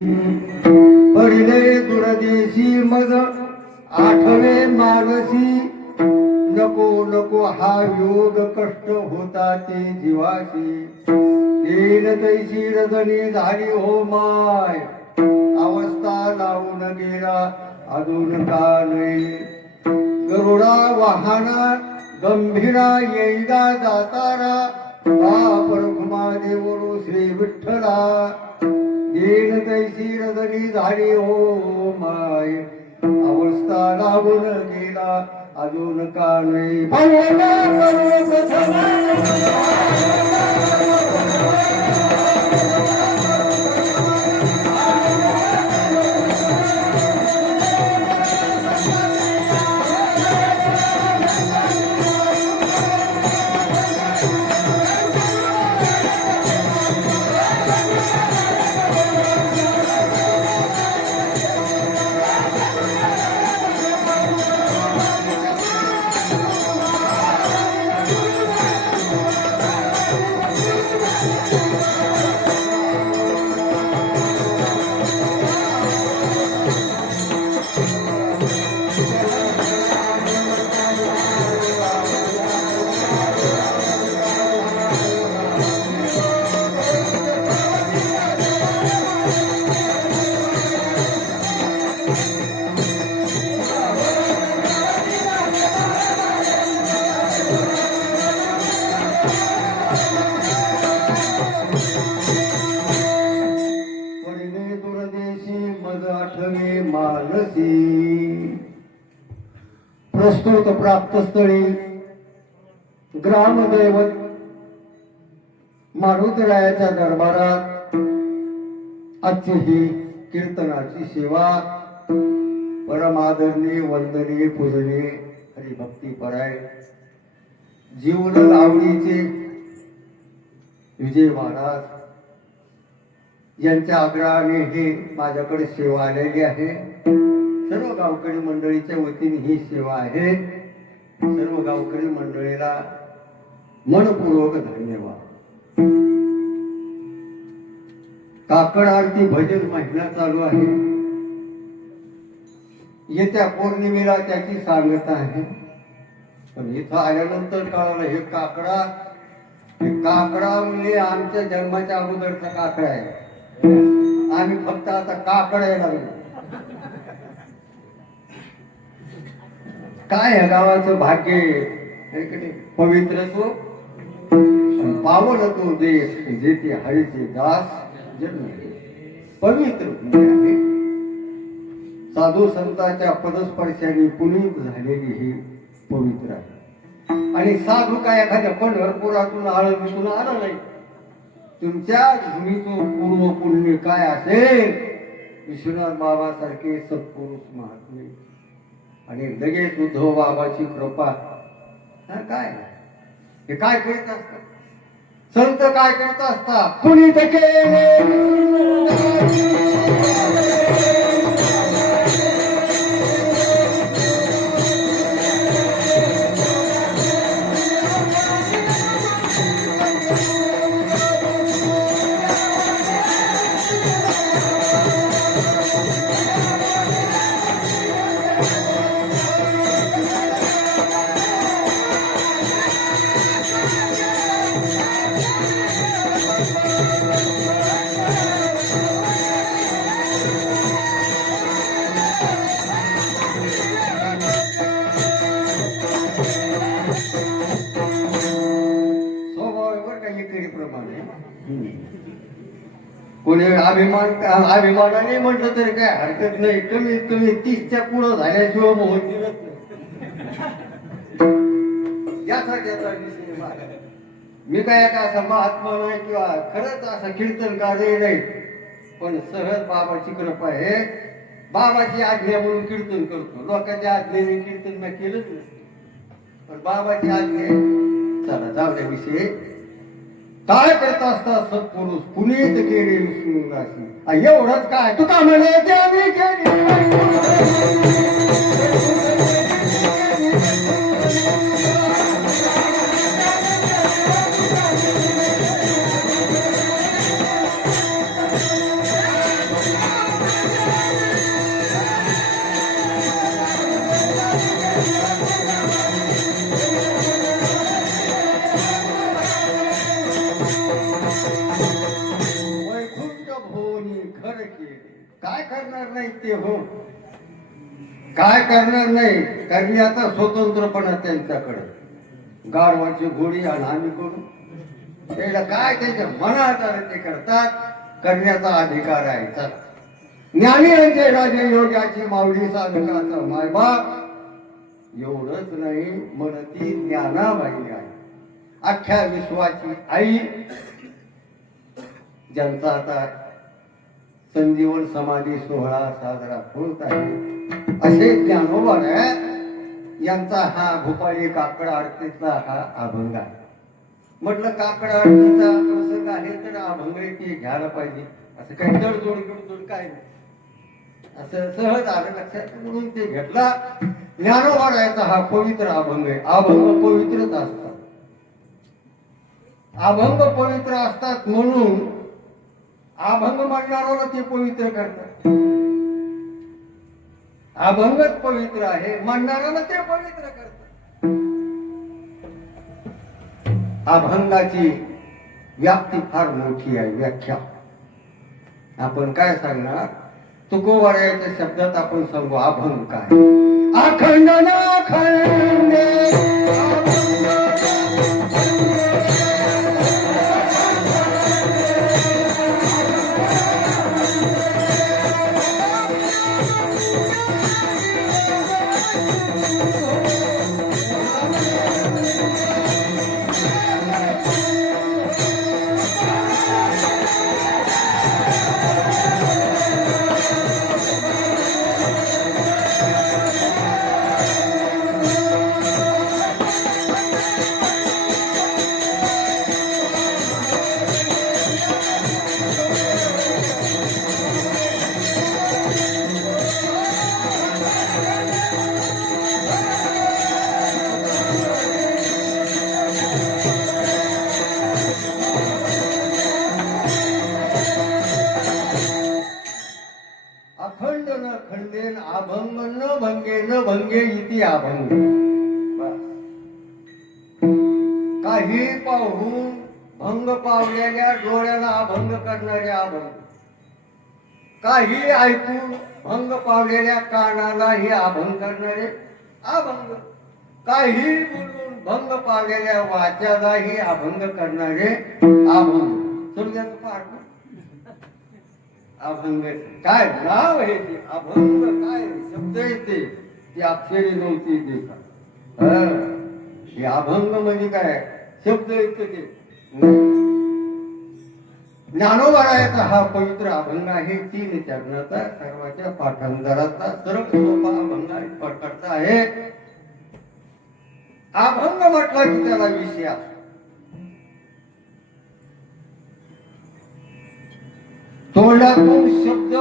पडिले दुरदेशी मज आठवे मानसी नको नको हा योग कष्ट होता ते जीवाशी येन तैसी रजनी झाली हो माय अवस्था लावून गेला अजून का नाही गरुडा वाहना गंभीरा येईदा जातारा बाप रघुमादेवरू श्री विठ्ठला येन तैसी रजनी झाली हो माय अवस्था लावून गेला अजून का नाही प्रस्तुत प्राप्तस्थळी ग्रामदैवत मारुतीरायाच्या दरबारात आजची ही कीर्तनाची सेवा परमादरणीय वंदनीय पूजनीय हरिभक्ती पराय जीवन आवडीचे विजय महाराज यांच्या आग्रहाने हे माझ्याकडे सेवा आलेली आहे. सर्व गावकरी मंडळीच्या वतीने ही सेवा आहे. सर्व गावकरी मंडळीला मनपूर्वक धन्यवाद. काकड आरती भजन महिना चालू आहे. येत्या पौर्णिमेला त्याची सांगता आहे. पण इथं आल्यानंतर कळालं हे काकडा म्हणजे आमच्या जन्माच्या अगोदरचा काकडा आहे. आम्ही फक्त आता काकडायला लागलो. काय या गावाचं भाग्य पवित्र तो पावन तो देश जेथे हरीचे दास जन्म पवित्र आहे. साधू संतांच्या पदस्पर्शाने पुनीत झालेली ही पवित्र आहे. आणि साधू काय एखाद्या पंढरपुरातून आळंदीतून आला नाही. तुमच्या भूमीचं पूर्व पुण्य काय असेल विश्वनाथ बाबासारखे सत्पुरुष महात्मे आणि लगेच उद्धव बाबाची कृपा. काय हे काय करीत असतात संत काय करत असतात पुनीत केले कोणी अभिमानाने म्हटलं तरी काय हरकत नाही. कमीत कमी 30च्या पुढं झाल्याशिवाय मोहन दिलत नाही. यासाठी आता मी काय असा महात्मा नाही किंवा खरंच असं कीर्तनकार नाही. पण सहज बाबाची कृपा आहे. बाबाची आज्ञा म्हणून कीर्तन करतो. लोकांच्या आज्ञेने कीर्तन मी केलंच नाही. पण बाबाची आज्ञा चला जाऊ द्या विषय. काय करत असता सत्पुरुष पुनीत केले विष्णू एवढंच काय तू का म्हणे आम्ही घर केले. काय करणार नाही ते हो, काय करणार नाही. कारण आता स्वतंत्रपणा त्यांच्याकडे, गाढवाची घोडी आणि आम्ही करू. त्याला काय त्याच्या मनात आलं ते करतात, करण्याचा अधिकार आहे. चला, ज्ञानी यांचे राजे योग्याची माऊली साधकाचा मायबाप. एवढंच नाही, म्हणती ज्ञानाबाई आहे, अख्ख्या विश्वाची आई, ज्यांचा आता संजीवन समाधी सोहळा साजरा होत आहे. असे ज्ञानोबा यांचा हा भोपाळी काकड आरतीचा हा अभंग आहे. म्हटलं काकड आरतीचा प्रसंग आहे तर अभंग ते घ्यायला पाहिजे. असं काही तडजोड काय नाही, असं सहज आलं लक्षात म्हणून ते घेतला. ज्ञानोबा रायाचा हा पवित्र अभंग आहे. अभंग पवित्रच असतात, अभंग पवित्र असतात म्हणून अभंग म्हणणाऱ्याला ते पवित्र करतात. अभंगच पवित्र आहे, म्हणणाऱ्याला ते पवित्र करतात. अभंगाची व्याप्ती फार मोठी आहे, व्याख्या. आपण काय सांगणार, तुकोबारायाच्या शब्दात आपण सांगू अभंग काय. अखंड ना खंडे अखंड न खंडेन अभंग न भंगे इति अभंग. काही पाहून भंग पावलेल्या डोळ्याला अभंग करणारे अभंग, काही ऐकून भंग पावलेल्या कानालाही अभंग करणारे अभंग, काही बोलून भंग पावलेल्या वाच्यालाही अभंग करणारे अभंग. समजायचं पाठ अभंग काय नाव आहे ते, अभंग काय शब्द येते ती अक्षरे नव्हती ते का. हे अभंग म्हणजे काय शब्द येते ते. ज्ञानोबारायाचा हा पवित्र अभंग आहे. 3 चरणाचा सर्वांच्या पाठांतराचा सर्व सोपा अभंग आहे, प्रकारचा आहे. अभंग म्हटला की त्याला विषय असतो. तोंडातून शब्द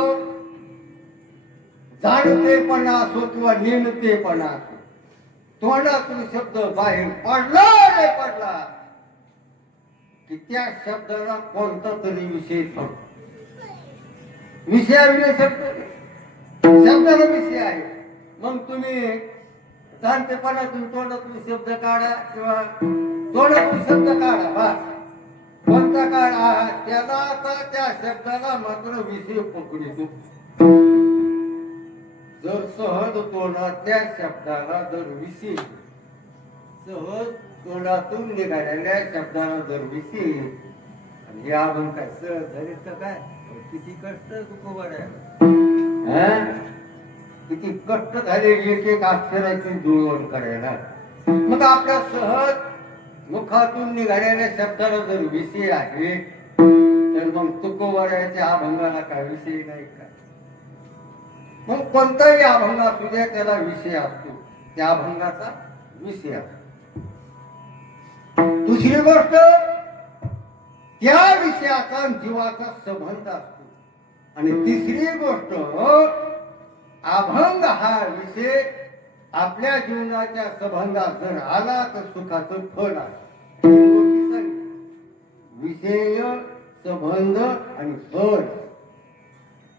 जाणतेपणा असो किंवा नेमतेपणा असो, तोंडातून शब्द बाहेर पडला की त्या शब्दाला कोणता तरी विषय थांबतो. विषयाविना शब्दाला विषय आहे. मग तुम्ही जाणतेपणातून तोंडातून शब्द काढा किंवा तोंडातून शब्द काढा, बस कोणता काळ त्याला आता त्या शब्दाला मात्र विषय पकडतो. जर सहज तोंडातल्या शब्दाला जर विषय, सहज तोंडातून निघालेल्या शब्दाला जर विषय, आणि या अभंग काय सहज झालीत का काय. किती कष्ट तुकोबारायाला, किती कष्ट झाले एक एक अक्षराची जुळवण करायला. मग आपल्या सहज मुखातून निघालेल्या शब्दाला जर विषय आहे तर मग तुकोबारायाच्या अभंगाला काय विषय नाही का. मग कोणताही अभंग असू द्या त्याला विषय असतो, त्या अभंगाचा विषय असतो. दुसरी गोष्ट, त्या विषयाचा जीवाचा संबंध असतो. आणि तिसरी गोष्ट, अभंग हा विषय आपल्या जीवनाच्या संबंधात जर आला तर सुखाचं फळ आहे. विषय, संबंध आणि फळ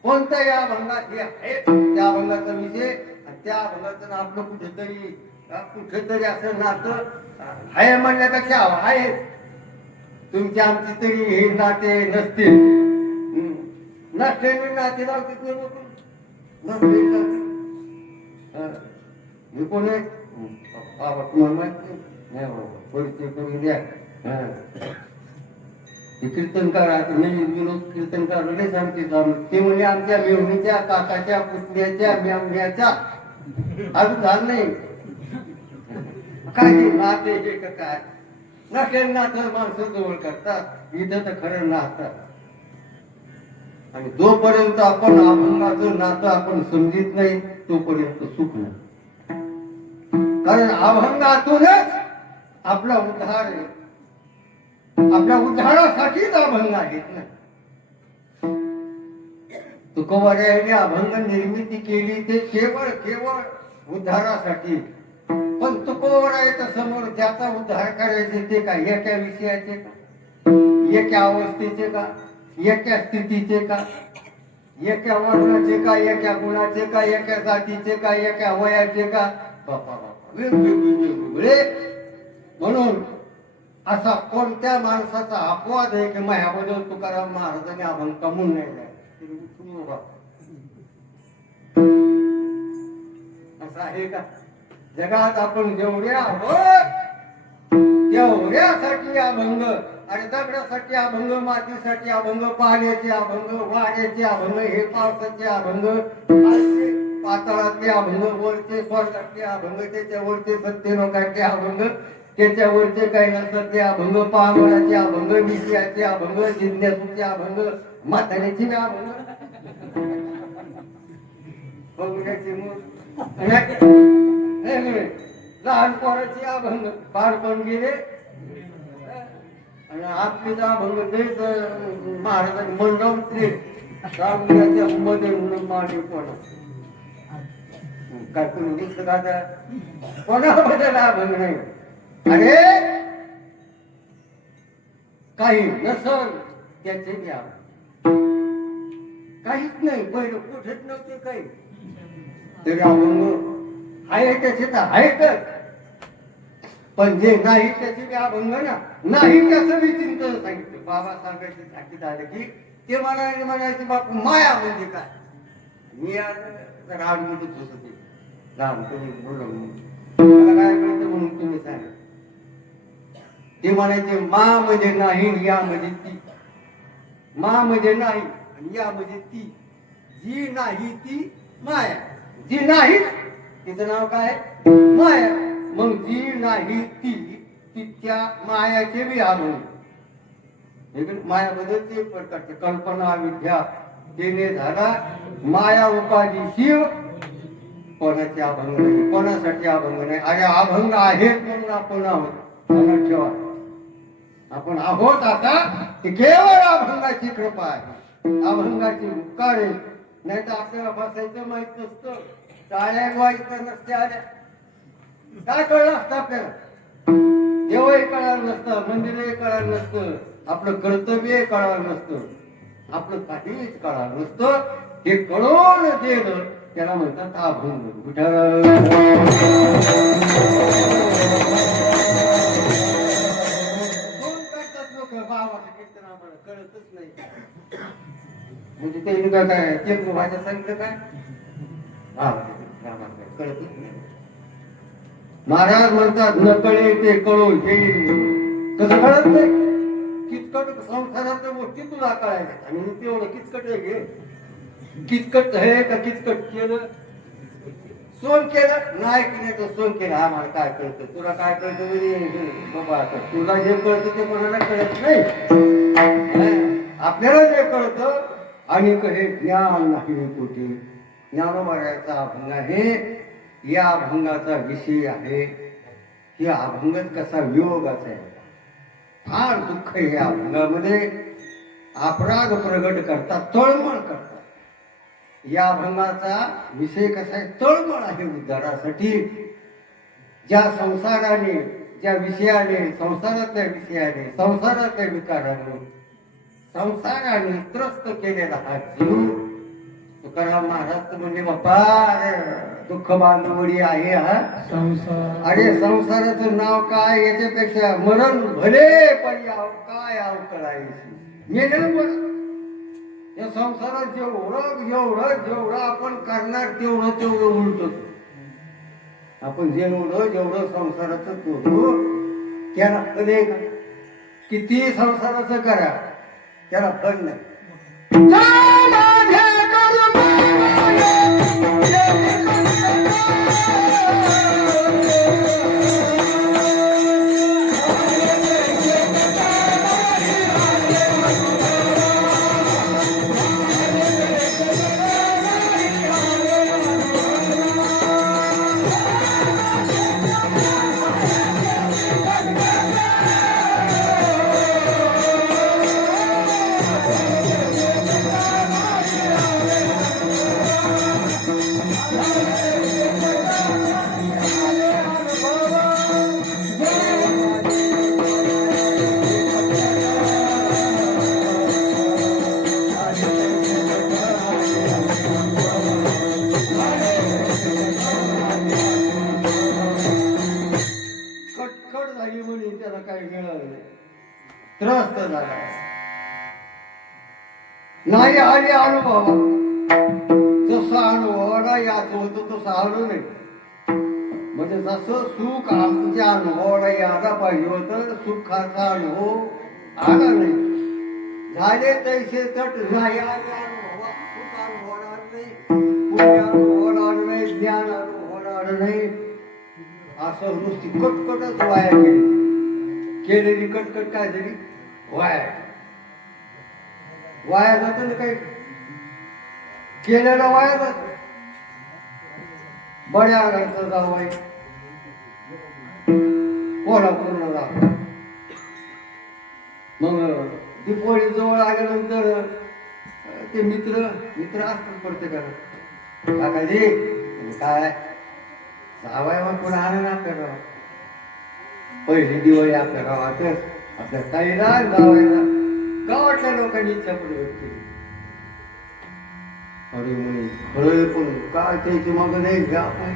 कोणत्याही अभंगात हे आहे. त्या अभंगाचा विषय आणि त्या अभंगाचं आपलं कुठेतरी असं नातं आहे म्हणण्यापेक्षा आहे. तुमच्या आमची तरी हे नाते नसतील. नाश्त्याने नाते लावतात ना लोक. नाश्ते लावतात. हा. हे कोण आहे? बाबा तुम्हाला माहित नाही? नाही बाबा, परिचय करून द्या. हा. हे कीर्तनकार मी विनोद कीर्तनकार नाही सांगते. ते म्हणजे आमच्या मेवणीच्या काकाच्या पुतण्याच्या मेवण्याच्या अजून झालं नाही. काय ते नाते हे का काय? नाते नातं माणसं जवळ करतात. इथं तर खरं नातं. आणि जोपर्यंत आपण अभंगाचं नातं आपण समजित नाही तोपर्यंत सुख नाही. कारण अभंगातूनच आपला उद्धार आहे. आपल्या उद्धारासाठीच अभंग आहेत ना. तुकोबारायांनी अभंग निर्मिती केली ते केवळ उद्धारासाठी. पण तुकोबारायाच्या समोर ज्याचा उद्धार करायचे ते काय एका विषयाचे का, एका अवस्थेचे का, एका स्थितीचे का, एका वर्णाचे का, एका गुणाचे का, एका जातीचे का, एका वयाचे का, बापा बापा वेगवेगळे. म्हणून असा कोणत्या माणसाचा अपवाद आहे की माझ्याबद्दल तुकाराम महाराजांनी अभंग कमवून नाही द्या. असं आहे का? जगात आपण जेवढे आहोत तेवढ्यासाठी अभंग. आणि दगडासाठी अभंग, मातीसाठी अभंग, पाण्याचे अभंग, वाऱ्याचे अभंग, हे पावसाचे अभंग, पाताळातले अभंग, वरचे स्वर्गातले अभंग, त्याच्यावरचे सत्य लोकांचे अभंग, त्याच्यावरचे काही नसतात ते अभंग, पामराचे अभंग, विषयाचे अभंग, जिज्ञासूचे अभंग, म्हाताऱ्याचे अभंग, बघण्याचे लहान पोराचे अभंग बाळपण गेले. आणि आपले अभंग तेच महाराजांनी मंडवले रामच्या मध्ये म्हणून मागे कोणा काय कोणी दिसत का? कोणाबद्दल अभंग नाही. अरे काही नसल त्याचे द्या. काहीच नाही, पहिलं कुठेच नव्हते काही तरी अभंग आहे त्याचे तर आहेतच. पण जे नाही त्याचे अभंग ना नाही त्याचं मी चिंतन सांगितलं. बाबा सांगायचे साकीत आलं की ते म्हणायचे बापू माया म्हणजे काय. मी राडमध्येच होत ते लहानपणी बोललो मला काय कळतं म्हणून तुम्ही सांगा. ते म्हणायचे मा म्हणजे नाही, या म्हणजे ती. मा म्हणजे नाही आणि या म्हणजे ती. जी नाही ती माया. जी नाही तिचं नाव काय? माया. मग जी नाही ती तिच्या मायाचे बी अभंग. मायाबद्दल ते प्रकारचे कल्पना विद्या तेने झाला माया उपाधी शिव. कोणाचे अभंग नाही, कोणासाठी अभंग नाही. अरे अभंग आहेत म्हणून आपण आहोत. मनात ठेवा आपण आहोत आता ते केवळ अभंगाची कृपा आहे, अभंगाची उपकार आहे. नाही तर आपल्याला बसायचं माहित नसतं, टाळ्या व्हायचं नसते आल्या काय कळलं असतं आपल्याला. देवही कळालं नसतं, मंदिरही कळालं नसतं, आपलं कर्तव्य कळालं नसतं, आपलं काहीच कळालं नसतं. हे कळून दिलं त्याला म्हणतात अभंग. बाबाचं कीर्तन आम्हाला कळतच नाही. म्हणजे ते काय तेलगू भाषा सांगितलं काय कळतच नाही. महाराज म्हणतात न कळे ते कळून हे कसं कळत नाही. किचकट संसारात गोष्टी तुला कळायच्या आणि तेवढं किचकट आहे घे. किचकट आहे का किचकट केलं सोन केलं नाही केलं सोन केलं. आम्हाला काय कळतं, तुला काय कळतं बाबा. आता तुला जे कळतं ते कोणाला कळत नाही. आपल्याला जे कळतं आणि हे ज्ञान नाही कुठे. ज्ञानोबारायाचा अभंग आहे. या अभंगाचा विषय आहे की अभंगच कसा वियोगाचा आहे. फार दुःख आहे या अभंगामध्ये. अपराध प्रगट करतात, तळमळ करतात. या अभंगाचा विषय कसा आहे? तळमळ आहे उद्धारासाठी. ज्या संसाराने, ज्या विषयाने, संसारातल्या विषयाने, संसारातल्या विकाराने, संसाराने त्रस्त केलेला हा जीव. तुकाराम महाराज म्हणजे बाप्पा दुःख बांधवडी आहे हा संसार. अरे संसाराचं नाव काय याच्यापेक्षा मरण भले पण याव काय याव करायची मेलेलं बरं. या संसारात जेवढं आपण करणार तेवढं उलटत. आपण जेवढं संसाराचं करू त्याला फल आहे का? किती संसाराचं करा त्याला फल नाही. त्रस्त झाला नाही आली अनुभव जसा अनुभवाला याच होतो तसं आलो नाही. म्हणजे जसं सुख आमच्या अनुभवाला यायला पाहिजे होतं सुखाचा अनुभव आला नाही. झाले तैसे तट नाही आले अनुभव सुख अनुभवाला आलं नाही, पुण्य अनुभवाला आलं नाही, ज्ञान अनुभवाला आलं नाही. असं नुसती कटकटच वाया गेली. केलेली कटकट काय झाली वाया जात ना. काही केलेलं वाया जात. बड्या घरचं जावं कोल्हापूरला जावं. मग दीपावली जवळ आल्यानंतर ते मित्र असतात प्रत्येकाला. काकाजी काय जावाय मग कोण आलं ना आपल्या गावात. पहिली दिवाळी आपल्या गावातच आपल्या ताईला जावायला गावातल्या लोकांनी इच्छा पुढे केली. अरे म्हणे खरं पण काय त्याची मग नाही जावं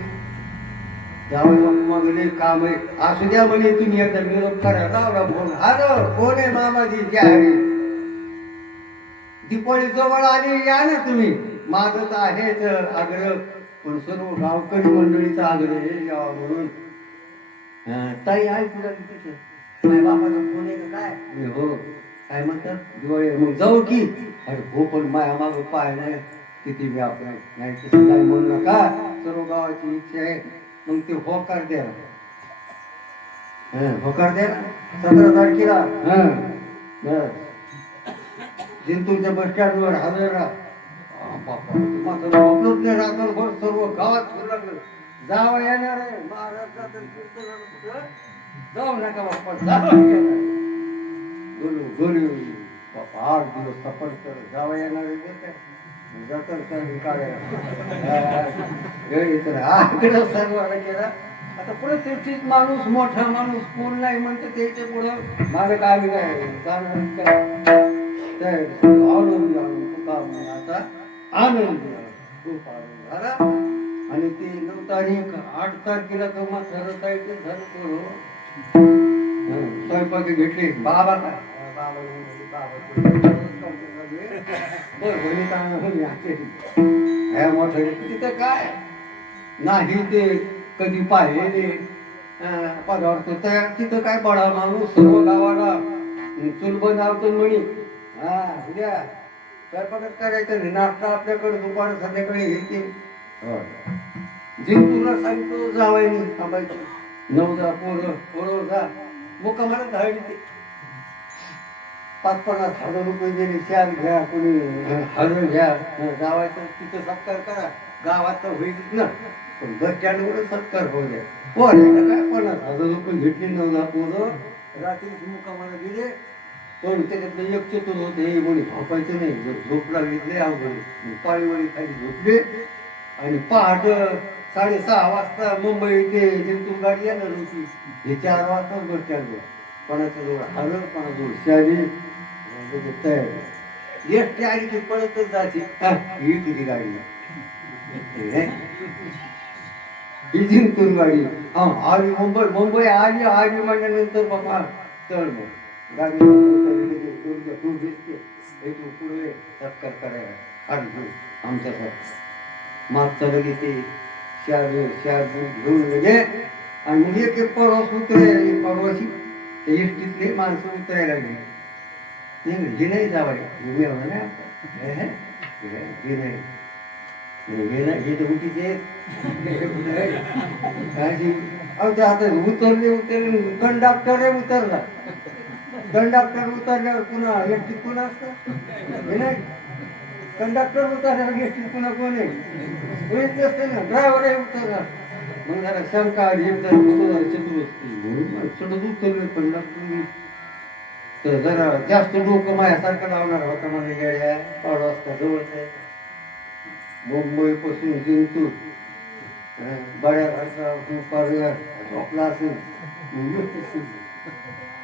मग नाही काम आहे असू द्या म्हणे. तुम्ही एकदा निरोप करा लावला फोन. हॅलो कोण आहे मामाजी क्या आहे. दीपावली जवळ आली या ना तुम्ही. माझं तर आहेच आग्रह पण सर्व गावकरी मंडळीचा आग्रह आहे यावं म्हणून. ताई आहे तुला तिथे माझ्या बाबाचा फोन आहे का काय. हो काय म्हणतात दिवाळी मग जाऊ की. अरे हो पण माया माग पाय नाही किती व्याप नाही तसं काही म्हणू नका. सर्व गावाची इच्छा आहे. मग ते होकार द्या होकार द्या 17 तारखेला. जिंतूरच्या बस स्टँडवर हजर राहा. रात्रभर सर्व गावात फिरलं जावं येणार आहे. महाराष्ट्रात जाऊ नका बाप्पा गोरी बाप्पा 8 दिवस सफर कर जावं येणार आहे. सर्वांना केला. आता प्रतिष्ठित माणूस मोठा माणूस कोण नाही म्हणते त्याच्या पुढं माझं काय आता आनंद खूप आनंद झाला. आणि ती 9 तारीख 8 तारखेला तेव्हा ठरवता येते झालं. स्वयंपाक घेतली बाबा काय तिथं काय नाही ते कधी पाहिलेले पदार्थ तयार. तिथं काय बडा माणूस सर्व गावाला चूल बनवतो म्हणे. उद्या स्वयंपाकच करायचं. नाश्ता आपल्याकडे दुपार संध्याकाळी येते. जिंतूरला सांगतो जावायनी थांबायचं. 9 पोरं जा मुक्कामाला धाडली. ते 50-50 हजार रुपये दिले. शाल घ्या कोणी हळद घ्या जावायचं तिथं सत्कार करा. गावात तर होईलच ना पण बस स्टँडवर सत्कार होऊ द्या. पोरायला काय 50,000 रुपये घेतले. 9 पोरं रात्री मुक्कामाला गेले. पण त्याच्यातलं एक चतुर होते हे कोणी झोपायचं नाही. जर झोप लागली लय अवघड. पाळीवळी खाली झोपले आणि पहाट 6:30 वाजता मुंबई ते जिंतूर गाडी येणार होती. हे 4 वाजता बस स्टँडवर कोणाच्या जवळ हळद कोणाजवळ शाली तयारी. एसटी आली की पळतच जायची. ही किती गाडी ही जिंतूर गाडी आली. मुंबई आली म्हणल्यानंतर बाबा चढ मग गाडी दिसते हे तू पुढे सत्कार करायला फार घेऊ आमच्यासाठी मागचा लगे ते चार घेऊन लगे आणि मग एक परवास उतरायला परवाशी ते इष्टीतले माणसं उतरायला लागले हे नाही जावं हे म्हणा हे नाही हे तर उठीचे आता उतरले कंडक्टर उतरला कंडक्टर उतरल्यावर पुन्हा एसटीत पुन्हा असतं हे नाही कंडक्टर उतरल्यावर एसटीत पुन्हा कोण आहे कोणीच नसतं ना ड्रायव्हरही उतरला मग जरा शंका आली चतुरस्ती म्हणून चढत उतरले कंडक्टर तर जरा जास्त डोकं माझ्यासारखं लावणार होता मला येड्या पाड वाजता जवळच आहे मुंबई पासून जिंतूर बऱ्या घरचा पर्याय झोपला असेल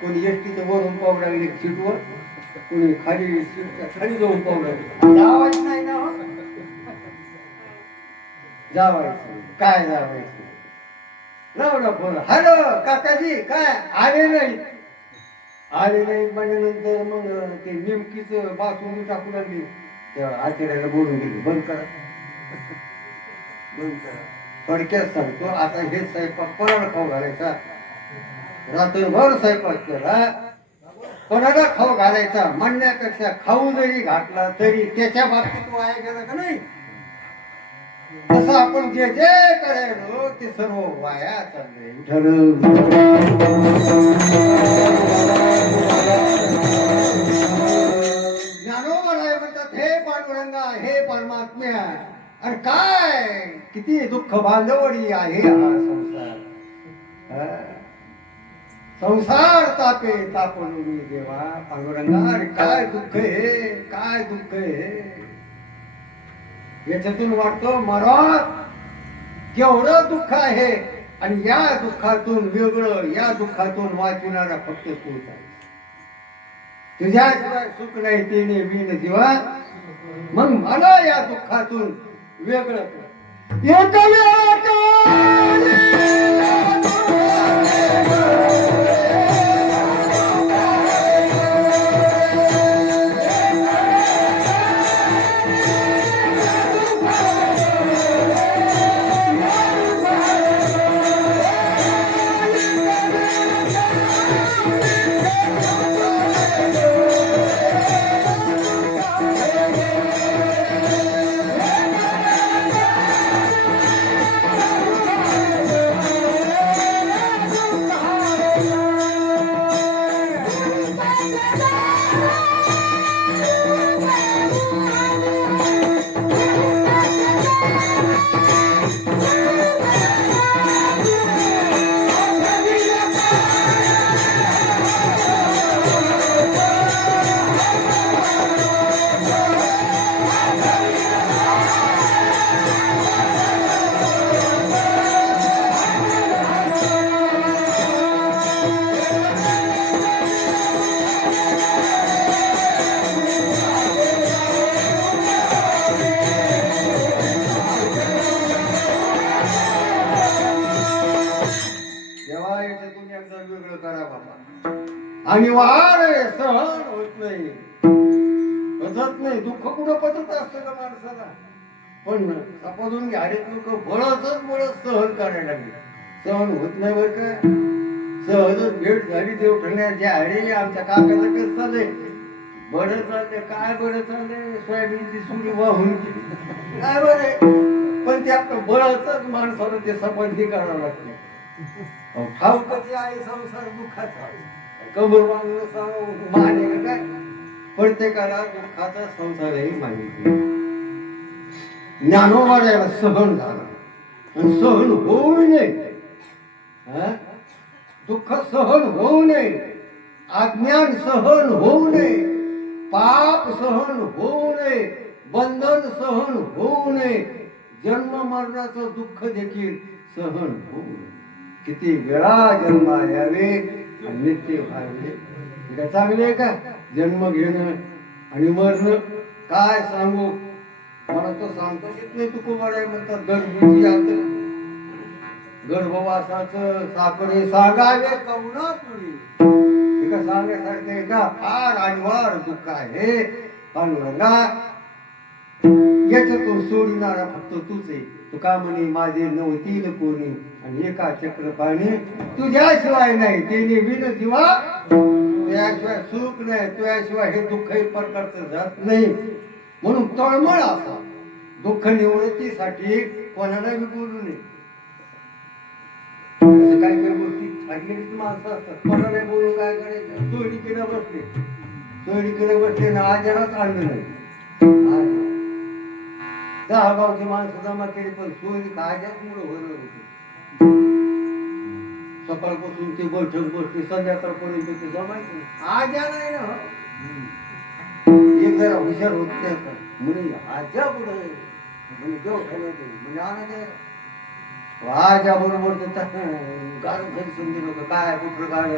कोणी एसटीचं वरून पाहू लागले सीटवर कोणी खाली सीटच्या खाली जाऊन पाहू लागले जावायचं नाही ना जावायचं काय जावायचं लावला फोन हॅलो काकाजी काय आले नाही म्हणल्यानंतर मग ते नेमकीच बाथरूम टाकू लागली तेव्हा आचार्याला बोलून गेली बंद करा थोडक्यात सांगतो आता हे स्वयंपाक कोणाला खाऊ घालायचा रात्रभर स्वयंपाक करा कोणाला खाऊ घालायचा म्हणण्यापेक्षा खाऊ जरी घातला तरी त्याच्या बाबतीत वाया गेला का नाही तसं आपण जे जे करायलो ते सर्व वाया चाललंय ज्ञानोबराय म्हणतात हे पांडुरंगा हे परमात्म्या अरे काय किती दुःख बांधवडी आहे हा संसार तापे तापवून देवा पांडुरंगा अरे काय दुःख आहे याच्यातून वाटतो महाराज केवढं दुःख आहे आणि या दुःखातून वेगळं या दुःखातून वाचविणारा फक्त तूच आहे तुझ्याशिवाय सुख नाही तेने वीन जीवा मग मला या दुःखातून वेगळं कर आणि वार सहन होत नाही पचत नाही दुःख कुठं पचत असतं का माणसाला पण सपादून घ्यायचे लोक बळच सहन करायला लागले सहन होत नाही बरं का सहजच भेट झाली देव ठेवण्याची आलेली आमच्या काकाचं कसं चाललंय बरं चाललंय काय बरं चाललंय सोयाबीनची सुरी वाहून काय बरं पण ते आपलं बळच माणसाला ते सपादी करावं लागते ठाऊ कधी आहे संसार दुःखाचा कबर माने काय प्रत्येकाला दुःखाचा संसारही माहिती ज्ञानोबाला सहन झाला आणि सहन होऊ नये दुःख सहन होऊ नये अज्ञान सहन होऊ नये पाप सहन होऊ नये बंधन सहन होऊ नये जन्म मरणाचं दुःख देखील सहन होऊ नये किती वेळा जन्म यावे नित्य व्हावे का चांगले आहे का जन्म घेणं आणि मरणं काय सांगू मला तर सांगता येत नाही तू कुमार म्हणतात गर्भूती गर्भवासाचं साखरे सांगावे कवना तुरी एका सांगण्यासारखे का फार अनिवार्य दुःख आहे पांडुरंगा याच्यातून सोडणारा फक्त तूच आहे. तुका म्हणे माझे नवतील कोणी आणि एका चक्र पाणी तुझ्याशिवाय नाही ते विन जीवा तुझ्याशिवाय सुख नाही तुझ्याशिवाय हे दुःख प्रकारचं जात नाही. म्हणून तळमळ असा दुःख निवृत्तीसाठी कोणाला बी बोलू नये. काही काही गोष्टी ठरलेलीच माणसं असतात. कोणाला बोलून काय करायचं. सोयरीकडे बसले ना आजारात आणलं नाही. 10 गावची माणसं जमा केली पण सोयरी आजाच मुळे भरलं होते. सकाळपासून ते बैठक बसली संध्याकाळपर्यंत ते जमायचं आजा नाही ना. एक जरा हुशार होत म्हणे आजा पुढे म्हणजे देव खायला म्हणजे आनंद आजा बरोबर गाडून घरी समजे लोक काय कुठं गाड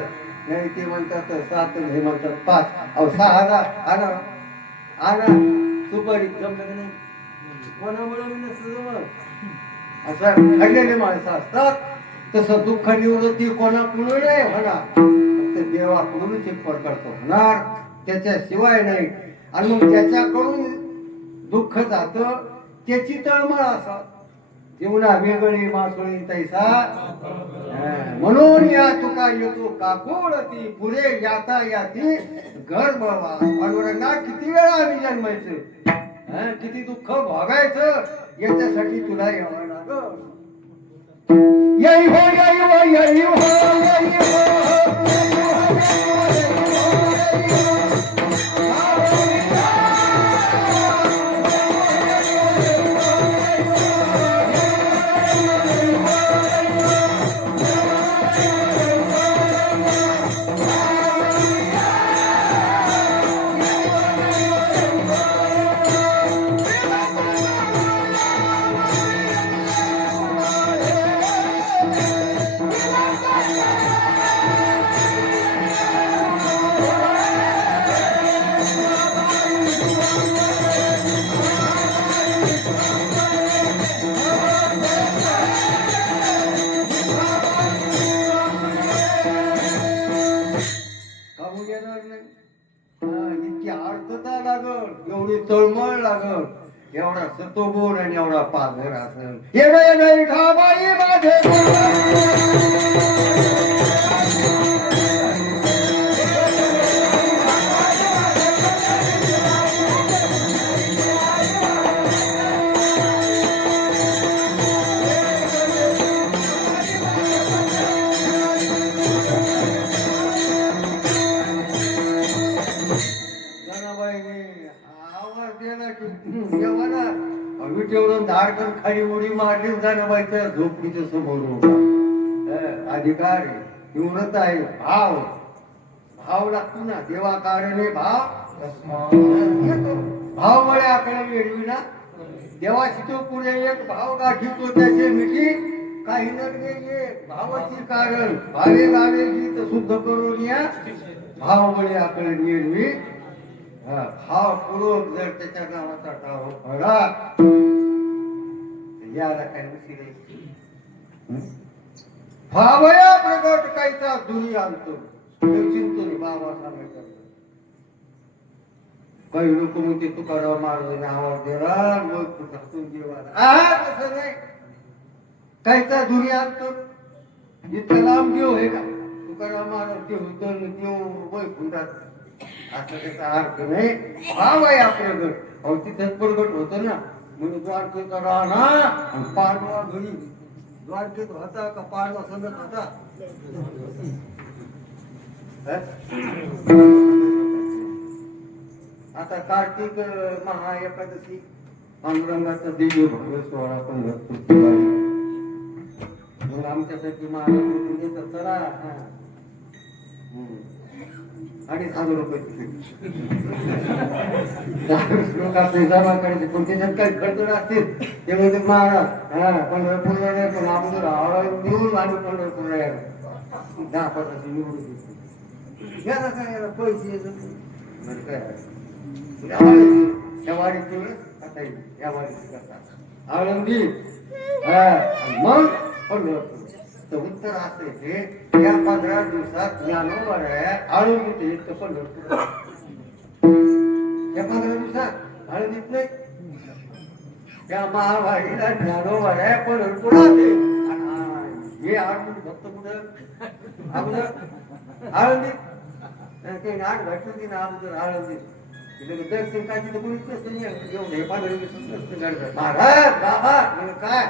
नाही ते म्हणतात 7 हे म्हणतात 5 अहो 6 आणा आणा सुपारी जमलं नाही कोणामुळे मी नसतं जमत असं ठरलेले माणसं असतात. तसं दुःख निवृत्ती कोणाकडून नाही होणार फक्त देवाकडूनच एक प्रकारचं होणार त्याच्याशिवाय नाही. आणि मग ज्याच्याकडून दुःख जात त्याची तळमळ असा जीवना वेगळी मासोळी तैसा. म्हणून या तुका येतो काकोळती पुढे याता याती घर बळवा. पांडुरंगा किती वेळा आम्ही जन्मायचं किती दुःख भोगायचं याच्यासाठी तुला यावं लागल. यही हो यही हो यही हो यही हो एवढी तळमळ लागल एवढा सतोगुण आणि एवढा पाझर असेल. विटेवरून धाडकन खाली उडी मारली जाणबाईच्या झोपडीच्या समोर अधिकार एवढंच आहे. भाव लागतो ना देवा कारणे भाव मळे आकडे एडविना देवाशी तो पुढे एक भाव गाठीतो त्याचे मिठी काही नगरे एक भावाची कारण भावे गावे गीत शुद्ध करून या भाव मळे आकडे एडवी. भावपूर्वक जर त्याच्या नावाचा टाळ पडा याला काय नसेल. भावया प्रगट कायचा दुनी आणतो चिंतून बाबा सांगायचा. काही लोक म्हणते तुकाराम महाराज नावावर दिला मग देवाला तसं नाही. कायचा दुनी आणतो इतकं लांब देव आहे का. तुकाराम महाराज देव वैकुंठात असं त्याचा अर्थ नाही. भाव आहे आपल्याकडं. अहो तिथेच प्रगट होतं ना म्हणजे द्वारकेचा राहणार पांडवा घरी द्वारकेत होता का पांडवा संगत होता. आता कार्तिक महा एकादशी पांडुरंगाचा दिव्य भव्य सोहळा पण भरपूर आमच्यासाठी महाराज चला आणि 1000 रुपये लोक आपले जमा करायचे पण त्याच्यात काही खर्च असतील ते म्हणजे महाराज पंढरपूरला नाही पण अगोदर हळूहळू देऊन आम्ही पंढरपूरला यायला 10-15 निवडून घ्यायला काय याला पैसे म्हणजे काय या वाडीची वेळेस आता या वाडीची करतात आळंदी मग पंढरपूर. तर उत्तर असं हे या 15 दिवसात ज्ञानोबा आळंदी ते पंढरपूर त्या 15 दिवसात हळदीत नाही त्या महावाडीला ज्ञानोबाला पंढरपुरात हे आठ भक्त कुठं आपलं आळंदीत ते नाट घडतं ती ना अगोदर आळंदीत दर्शन काय तिथं कोणीच नसतं घेऊन हे 15 दिवस नसतं घडतं महाराज बाबा काय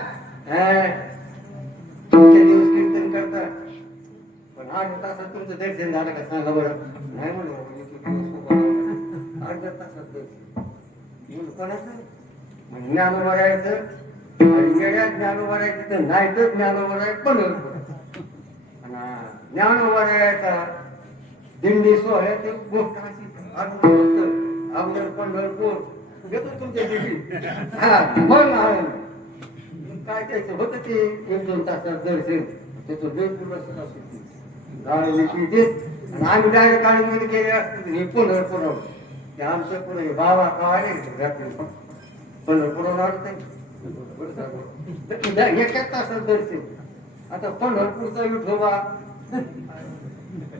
तुमचे दिवस कीर्तन करतात पण 8 तासात तुमचं दर्शन झालं का सांगा बरं नाही म्हणलं 8 तासात दर्शन कोणाचं ज्ञानोबा राहायचं ज्ञानोबा राहायचं तर नाही तर ज्ञानोबा राहायचं पंढरपूर ज्ञानोबा राहायचा दिंडी सोहळ्या ते गोष्ट अशी अगोदर पंढरपूर घेतो तुमच्या दिंडी हा मग काय त्याचं होतं ते 1-2 तासात दर्शन त्याचं वेगवेगळं आणि आम्ही डायरेक्ट गाडीमध्ये गेले असते पंढरपूर ते आमच्या पुढे बाबा काय पंढरपूर एकाच तासात दर्शन आता पंढरपूरचा विठोबा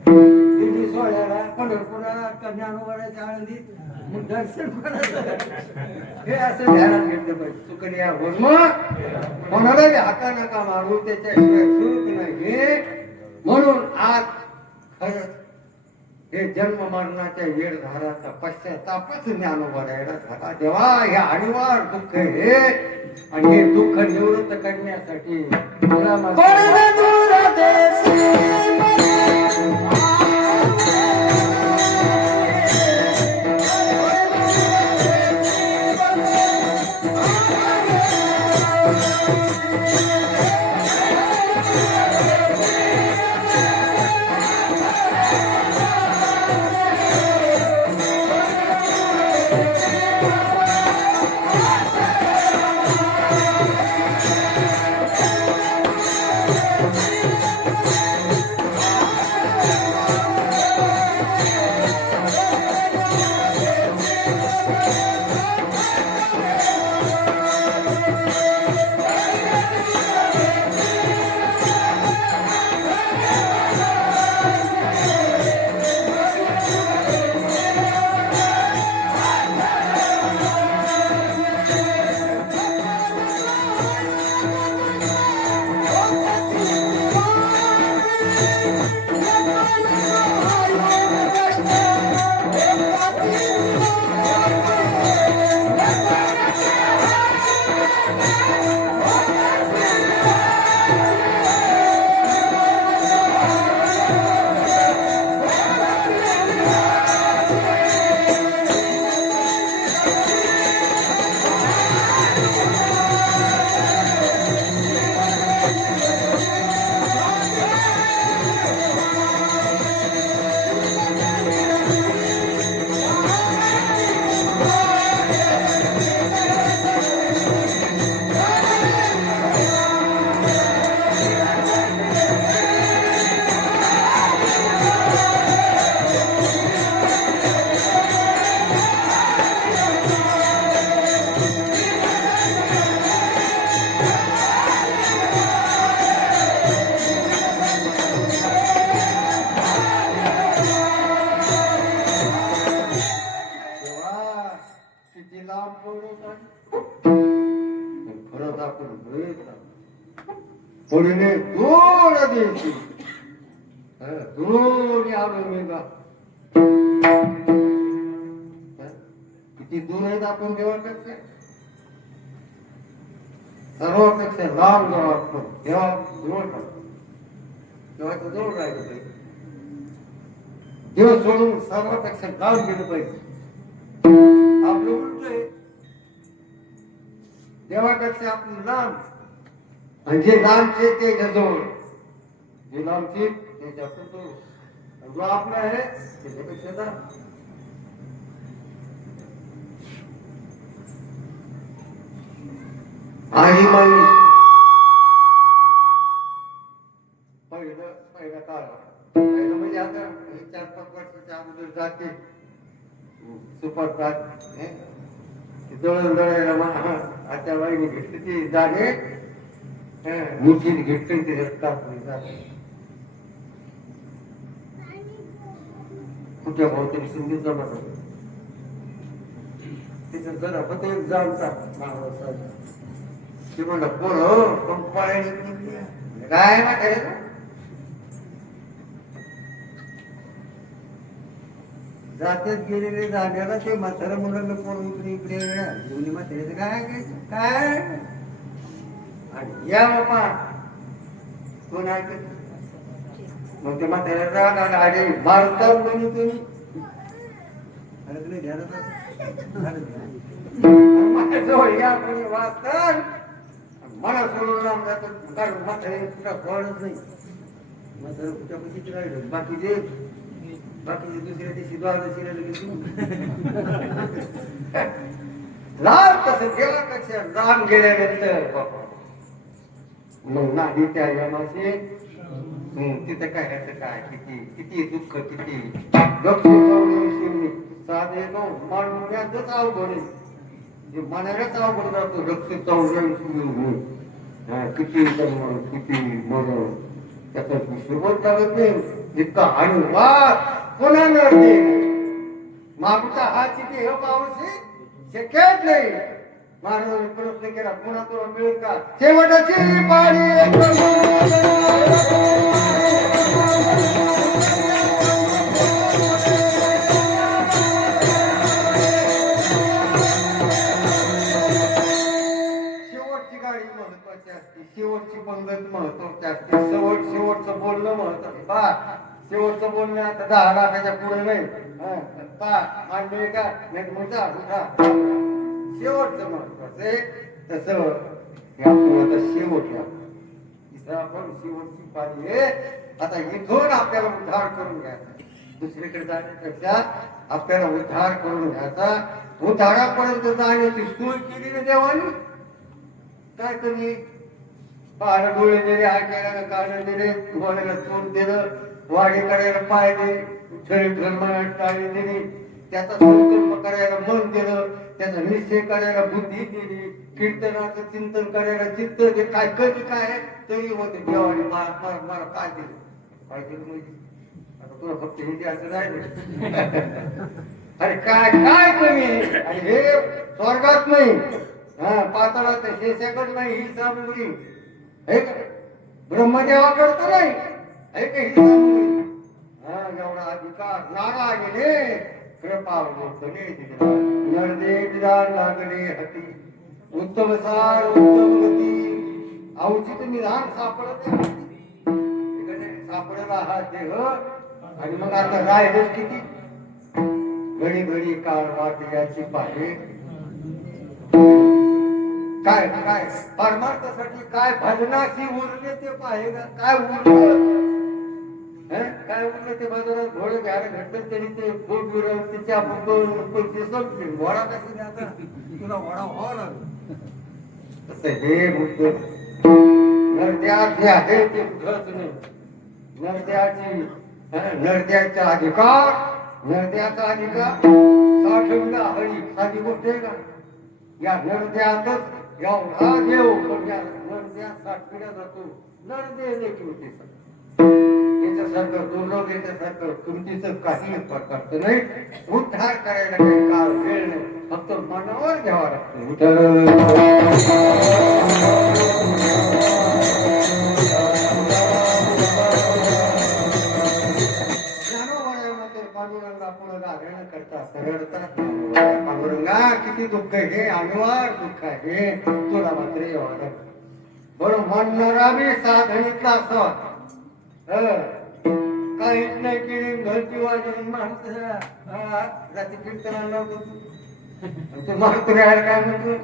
दिंडी सोहळ्याला पंढरपुरात ज्ञानोबाच्या आळंदीत मग दर्शन हे असं ध्यानात घेतलं पाहिजे चुकल्या कोणालाही हाका नका मारू त्याच्याशिवाय सुख नाही म्हणून आज खरंच हे जन्म मरणाच्या वेळधाराचा पश्चातापच ज्ञानोबा राहायला झाला देवा हे अनिवार्य दुःख हे आणि हे दुःख निवृत्त करण्यासाठी पुढे दूर द्यायची दूर आलो मी बा किती दूर आहेत आपण देवापेक्षा सर्वापेक्षा लांब जवळ असतो देवा जवळ देवाच्या जवळ राहिलं पाहिजे देव सोडून सर्वापेक्षा लांब गेलं पाहिजे आपलं उलट आहे देवापेक्षा आपण लांब आणि जे लांबचे ते जवळ जे लांबचे त्याच्यातून जवळ जो आपला आहे त्याच्यापेक्षा लांब आणि माणूस पहिला काळ पहिलं म्हणजे आता 4-5 वर्षाच्या अगोदर जाते सुपरफास्ट दळण दळायला आता वाईने घेतली ती जागे मुठीत घेतली ते रस्तात कुठे भाऊ तरी सिंधीचा म्हणत तिथं जरा होतं एक जाणता महाराज ते म्हणलं पोरं पण पळायला निघली काय म्हाताऱ्याचं जात्यात गेलेले जाण्याला ते म्हातारं मुलांना पोर इकडे इकडे घेऊन म्हाताऱ्याचं काय काय आणि या बापा कोण ऐकत मग ते म्हाताऱ्याला राग आला अरे मारता म्हणे तुम्ही अरे तुला ध्यानात माझ्या जवळ या कोणी वाचतात मला सोडून लांब जातात कारण म्हातारे कुठं कळत नाही म्हातारं कुठ्या पैसे राहिलं बाकीचे दुसऱ्या दिवशी द्वादशीला लाभ तसं गेला कशा लांब गेल्यानंतर मग नाही त्या यमाशी तिथं काय ह्याचं काय किती किती दुःख किती शिवणी साधे मानण्यातच अवघड आहे मनालाच अवघड जातो रक्त चौघड किती किती मरण त्याचा हिशोबच लागत नाही इतका अनुवाद कोणाला मागचा हा किती हे पाऊस शक्यच नाही मानव प्रश्न केला पुन्हा तुला मिळेल का शेवटाची पाणी शेवटची गाडी महत्वाची असते शेवटची पंगत महत्वाची असते शेवटचं बोलणं महत्वाचं बा शेवटचं बोलणं आता 10 लाखाच्या पुढे नाही मान्य का नाही मोठा उठा शेवटचं महत्वाचं आहे तसं आपण आता शेवटला तिथं आपण शेवटची पाणी आहे आता इथून आपल्याला उद्धार करून घ्यायचा दुसरीकडे जाण्यापेक्षा आपल्याला उद्धार करून घ्यायचा उद्धारापर्यंत जाण्याची सोय केली ना देवानी काय तुम्ही पाहणं डोळे दिले हात केल्याला काढ दिले डोळ्याला तोंड दिलं वाढी करायला पाय दिले धर्माला टाळी दिली त्याचा संकल्प करायला मन दिलं त्याचा निश्चय करायला बुद्धी दिली कीर्तनाचं चिंतन करायला चित्त दे काय कधी काय तरी होते देवाने मला काय दिलं काय दिलं म्हणजे आता तुला फक्त हिंदी असं नाही अरे काय काय तुम्ही आणि हे स्वर्गात नाही पाताळात हे सेकंड नाही ही सामुग्री हे ब्रह्मदेवाकडचं नाही हे का ही सामुग्री एवढा अधिकार नारायणे कृपा नरदे विधान लागले हती उत्तम सार उत्तम गती औचित निधान सापडत सापडला हा देह आणि मग आता राहिलेच किती घडी घडी काळ वाट याची पाहे काय काय परमार्थासाठी काय भजनाशी उरले ते पाहे काय उरलं काय उरलं ते बाजारात घोडे घ्यायला घडलं तरी ते बोट विरळ तिचे आपण पैसे संपले वडा कशी आता तुला वडा व्हावा लागला तसं हे बुद्ध नरद्याचे आहे ते उठत नाही नरद्याचा अधिकार साठवला हरी साधी गोष्ट आहे का या नरद्यातच एवढा देव पण या नरद्यात साठविला जातो नरदे होते याच्यासारखं दुर्लभ याच्यासारखं तुमचीच काही प्रकारचं नाही उद्धार करायला काही काळ वेळ नाही फक्त मनावर घ्यावा लागतो पांडुरंगा पुढे लागणं करता सरळतात पांडुरंगा किती दुःख आहे अनुवार दुःख आहे तुला मात्र एवढं बरं म्हणणारा मी साधनेतला असावा काहीच नाही केली घरची वाजली माणसं रात्री कीर्तनाला तू मात्र काय म्हणतो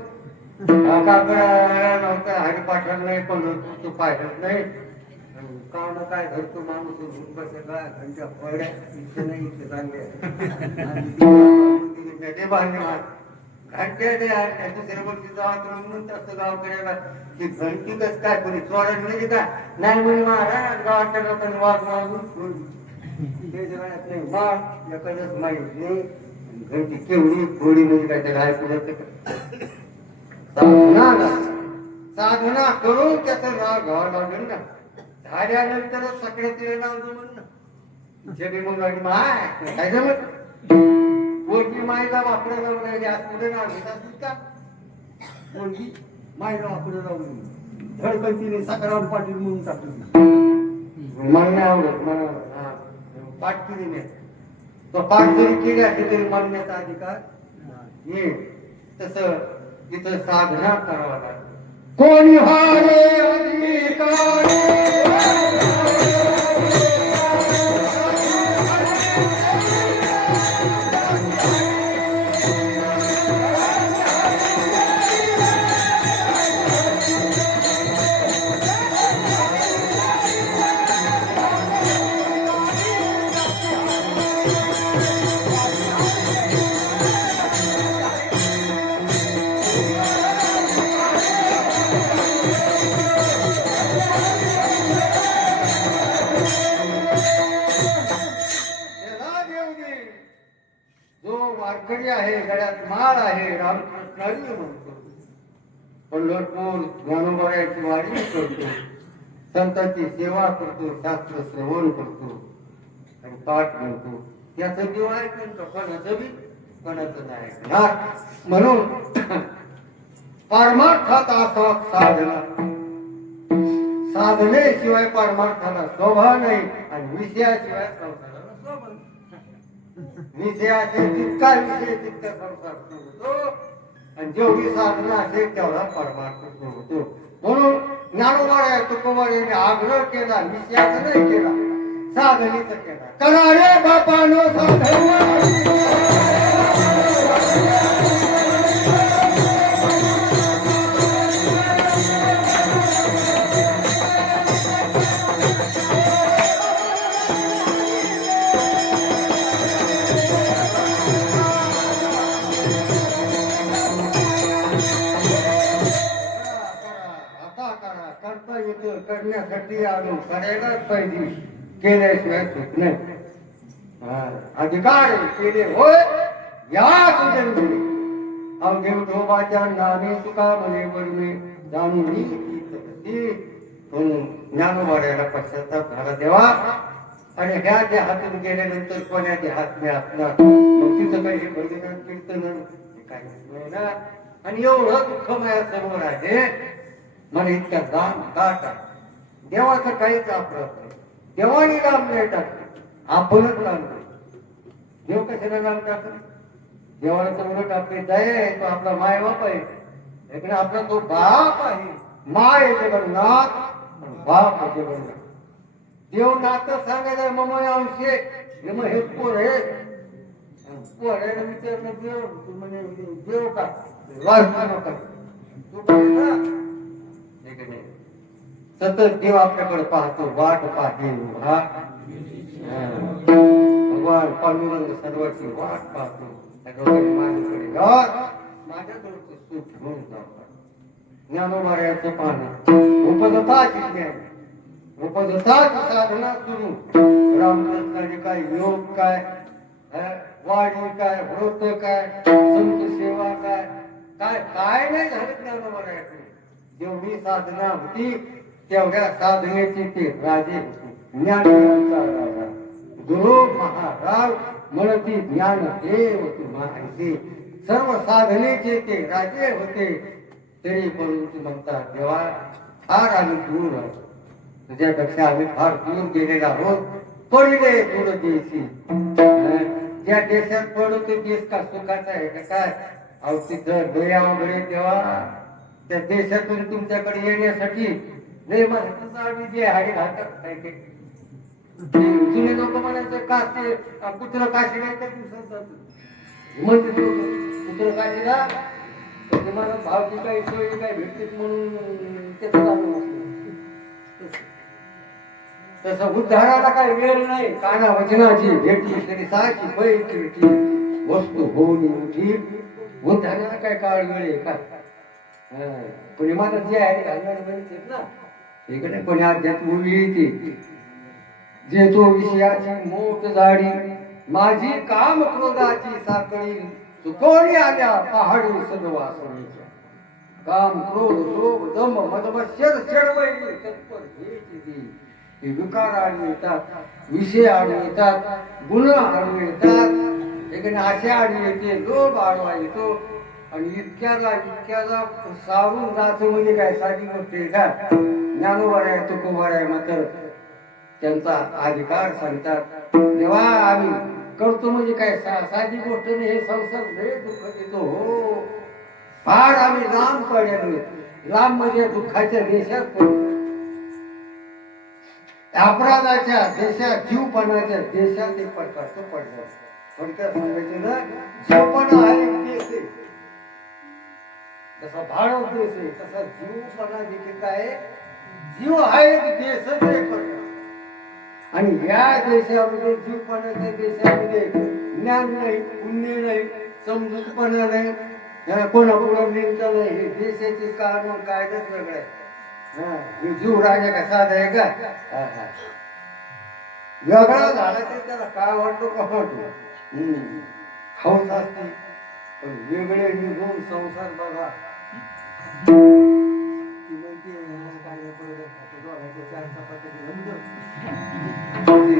नव्हता हरिपाठाला नाही पण तू पाहिलंच नाही कावणं काय धरतो माणूस बसला घंट्या पडल्या इथे नाही इथे चांगले घंट्या द्या दुसऱ्या गोष्टी जावा म्हणून तसं गाव करायला की घंटी कस काय कोणी चोरायला म्हणजे काय नाही म्हणे महाराज गावाच्या लोकांनी वाघ मागून ते जगात नाही वाघ एखादच माहीत नाही घंटी केवढी घोडी म्हणजे काय त्याला ऐकू जातं साधना करून त्याचं नाव घ्यावं लागेल ना झाल्यानंतरच सगळे तिला नाव जमन ना जगी मग माय काय जमत पोरगी माईला वाकडं लावून राहिली आज पुढे नाव घेत असतील का पोरगी माईला वाकडं लावून धडकन तिने सकाराम पाटील म्हणून टाकली मला नाही आवडत मला पाठ केली नाही तो पाठ जरी केली असते तरी मानण्याचा अधिकार ये तसं इथं साधना करावा लागेल कोणी हारे अधिकारी वारकरी आहे गळ्यात माळ आहे रामकृष्णारी म्हणतो पंढरपूर ज्ञानोबाची वारी करतो संतांची सेवा करतो शास्त्र श्रवण करतो आणि पाठ म्हणतो याचं देव ऐकतो कोणाचं बी कोणाचं नाही म्हणून परमार्थात असा साधना साधनेशिवाय परमार्थाला शोभा नाही आणि विषयाशिवाय संसाराला शोभा नाही विषयाचे जितका विषय तितका संसार होतो आणि जेवढी साधना असेल तेवढा परमार्थ होतो म्हणून ज्ञानोबा तुकोबाने आग्रह केला विषयाचा नाही केला साधनेचा केला करा रे बापानो साधना करण्यासाठी आलो करायलाच पाहिजे केल्याशिवाय सुट नाही अधिकार केले होय या सुजन अवघे विठोबाच्या नामे तुका म्हणे वरमे जाणून ज्ञानोबाऱ्याला पश्चाताप झाला देवा आणि ह्या जे हातून गेल्यानंतर कोणाचे हात मी असणार मग तिथं काही भजन कीर्तन काहीच नाही ना आणि एवढं दुःख माझ्या समोर आहे मला इतक्या दाम दाट आहे देवाचं काहीच आपलं देवानी लांब नाही टाकलं आपणच लांबलो देव कशाला लांब टाकलं देवाला तर उलट आपली दया आहे तो आपला माय बाप आहे लेकिन आपला तो बाप आहे माय जगन्नाथ बाप जगन्नाथ देव नातं सांगायला मग अंशे मग हे पोर आहे पोरायला विचारलं देव तू म्हणे देव का नका तू सतत देव आपल्याकडे पाहतो वाट पाहते भगवान पांडुरंग सर्वांची वाट पाहतो माझ्याकडे सुख घेऊन जातात ज्ञानोबाऱ्याचं पाहणं उपजताची ज्ञान उपजताची साधना सुरू रामकृष्णाने काय योग काय वाणी काय व्रत काय संत सेवा काय काय काय नाही झालं ज्ञानोबाऱ्याकडे जेवढी साधना होती तेवढ्या साधनेचे ते राजे होते ज्ञानाचा राजा गुरु महाराज म्हणती ज्ञान देव तुम्हाला सर्व साधनेचे ते राजे होते तरी परंतु म्हणतात देवा फार आम्ही दूर आहोत तुझ्यापेक्षा आम्ही फार दूर गेलेला आहोत पडले दूर देशी ज्या देशात पडू ते देश का सुखाचा आहे का काय अहो तिथं दया वगैरे तेव्हा त्या देशातून तुमच्याकडे येण्यासाठी नाही माझं जे आहे राहतात काय काय जुने लोक म्हणायचं काशी कुत्र काशी नाही त्या दिवसात जातो म्हणते कुत्र काशीला तुम्हाला भावची काही सोयी काय भेटते म्हणून त्याचं चालू तसं उद्धाराला काही वेळ नाही काना वचनाची भेटली तरी साची पैकी भेटली वस्तू होऊन उठी उद्धाराला काय काळ वेळ आहे का पण माझं जे आहे ना इकडे कोणी अध्यात्म येते जे तो विषयाची मोठ जाडी माझी काम क्रोधाची साखळी चुकवणी आल्या पहाडी सदवासणीच्या काम क्रोध लोभ दंभ मदमत्सर चढवली तत्पर हे विकार आणून येतात विषय आणून येतात गुण आणून येतात लेकिन अशा आडी येते लोक आडवा येतो आणि इतक्याला सारून जायचं म्हणजे काय साधी गोष्ट आहे का? ज्ञानोबर आहे तुकोबर आहे मात्र त्यांचा अधिकार सांगतात तेव्हा आम्ही करतो म्हणजे काय साधी गोष्ट नाही. हे संसार लय दुःख देतो हो. फार आम्ही लांब पडलेलो, लांब म्हणजे दुःखाच्या देशात पडलो, अपराधाच्या देशात, जीवपणाच्या देशात एक प्रकारचं पडलं. थोडक्यात सांगायचं ना, जीवपणा हा एक देश आहे, तसा भारत देश आहे, तसा जीवपणा देखील काय, जीव हा एक देशच आहे प्रकार. आणि या देशामध्ये, जीवपणाच्या देशामध्ये ज्ञान नाही, पुण्य नाही, समजूतपणा नाही, कोणापुढं मिळतं नाही. हे देशाचे कानून कायदाच वेगळं आहे. जीव राजा का साधा आहे का? वेगळा झाला तर त्याला काय वाटतो का वाटतो, हौस असते. पण वेगळे निघून संसार बघा,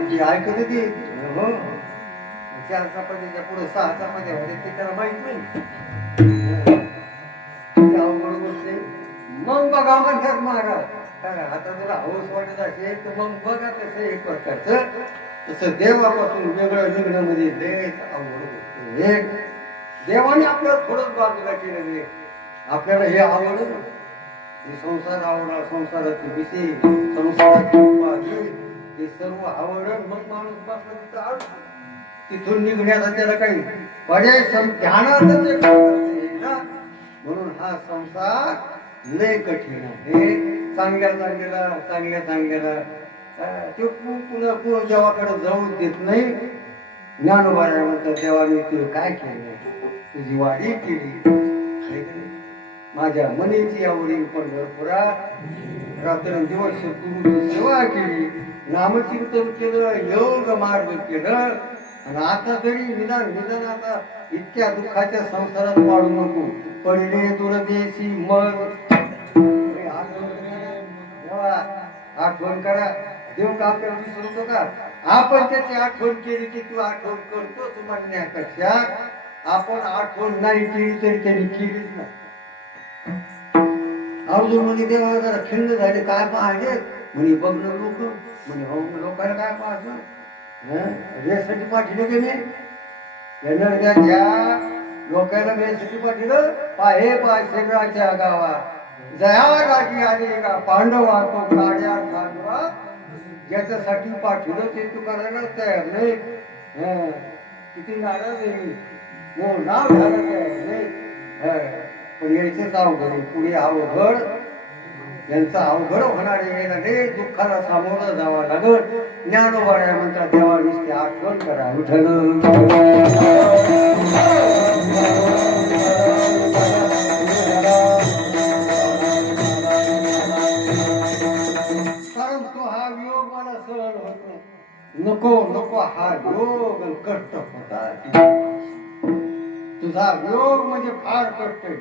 ती ऐकत होती हो, 4 चपातीच्या पुढे 6 चपात्या होते ते त्याला माहित नाही. मग बघा म्हणतात महाराज, आता तुला हौस वाटत असेल तर मग बघा तसं एक प्रकारचं. तसं देवापासून वेगळं निघणं म्हणजे लयच अवघड गोष्ट आहे. देवाने आपल्याला थोडंच बाजूला केलेलं आहे. आपल्याला हे आवडलं, संसार आवडला, संसाराची विषय, संसाराची उपाधी, ते सर्व आवडलं. मग माणूस बसला तिथं आड, तिथून निघण्याचा त्याला काही पर्याय ध्यानातच एक ना. म्हणून हा संसार लय कठीण आहे. चांगल्या चांगल्याला ते पुन्हा देवाकडे जाऊ देत नाही. ज्ञानोबा म्हणतात देवाने तू काय केलं, तुझी वाढी केली, माझ्या मनीची आवडी पंढरपुरा, रात्रंदिवस गुरुची सेवा केली, नामचिंतन केलं, योग मार्ग केलं. आणि आता तरी निदान आता इतक्या दुःखाच्या संसारात पाडू नको. पडले दुर्देशी मग आठवण करा. देव का आपल्याला विसरतो का? आपण त्याची आठवण केली की तू आठवण करतोच म्हणण्यापेक्षा आपण आठवण नाही केली तरी त्यांनी केलीच नाही. अर्जुन म्हणजे देवाला जरा खिंड झाले, काय पाहिले म्हणे बघणं लोक म्हणे, हो लोकांना काय पाहत रेसाठी पाठवले की मी घ्या लोकांना रेसाठी पाठवलं. पाहे शरीराच्या गावा जया राजी आली का पांडवा तो काड्या खांडवा, ज्याच्यासाठी पाठवलं ते तू करायला तयार नाही. किती नाराज आहे मी, हो नाव घ्यायला तयार नाही. पण यायचंच अवघड, पुढे अवघड, यांचं अवघड होणार आहे. दुःखाला सामोरं जावं लागत. ज्ञानोबा म्हणतात देवा नुसती आठवण करा विठ्ठल. परंतु हा योग मला सहन होतो. नको हा योग कष्ट होता. तुझा योग म्हणजे फार कष्ट आहे.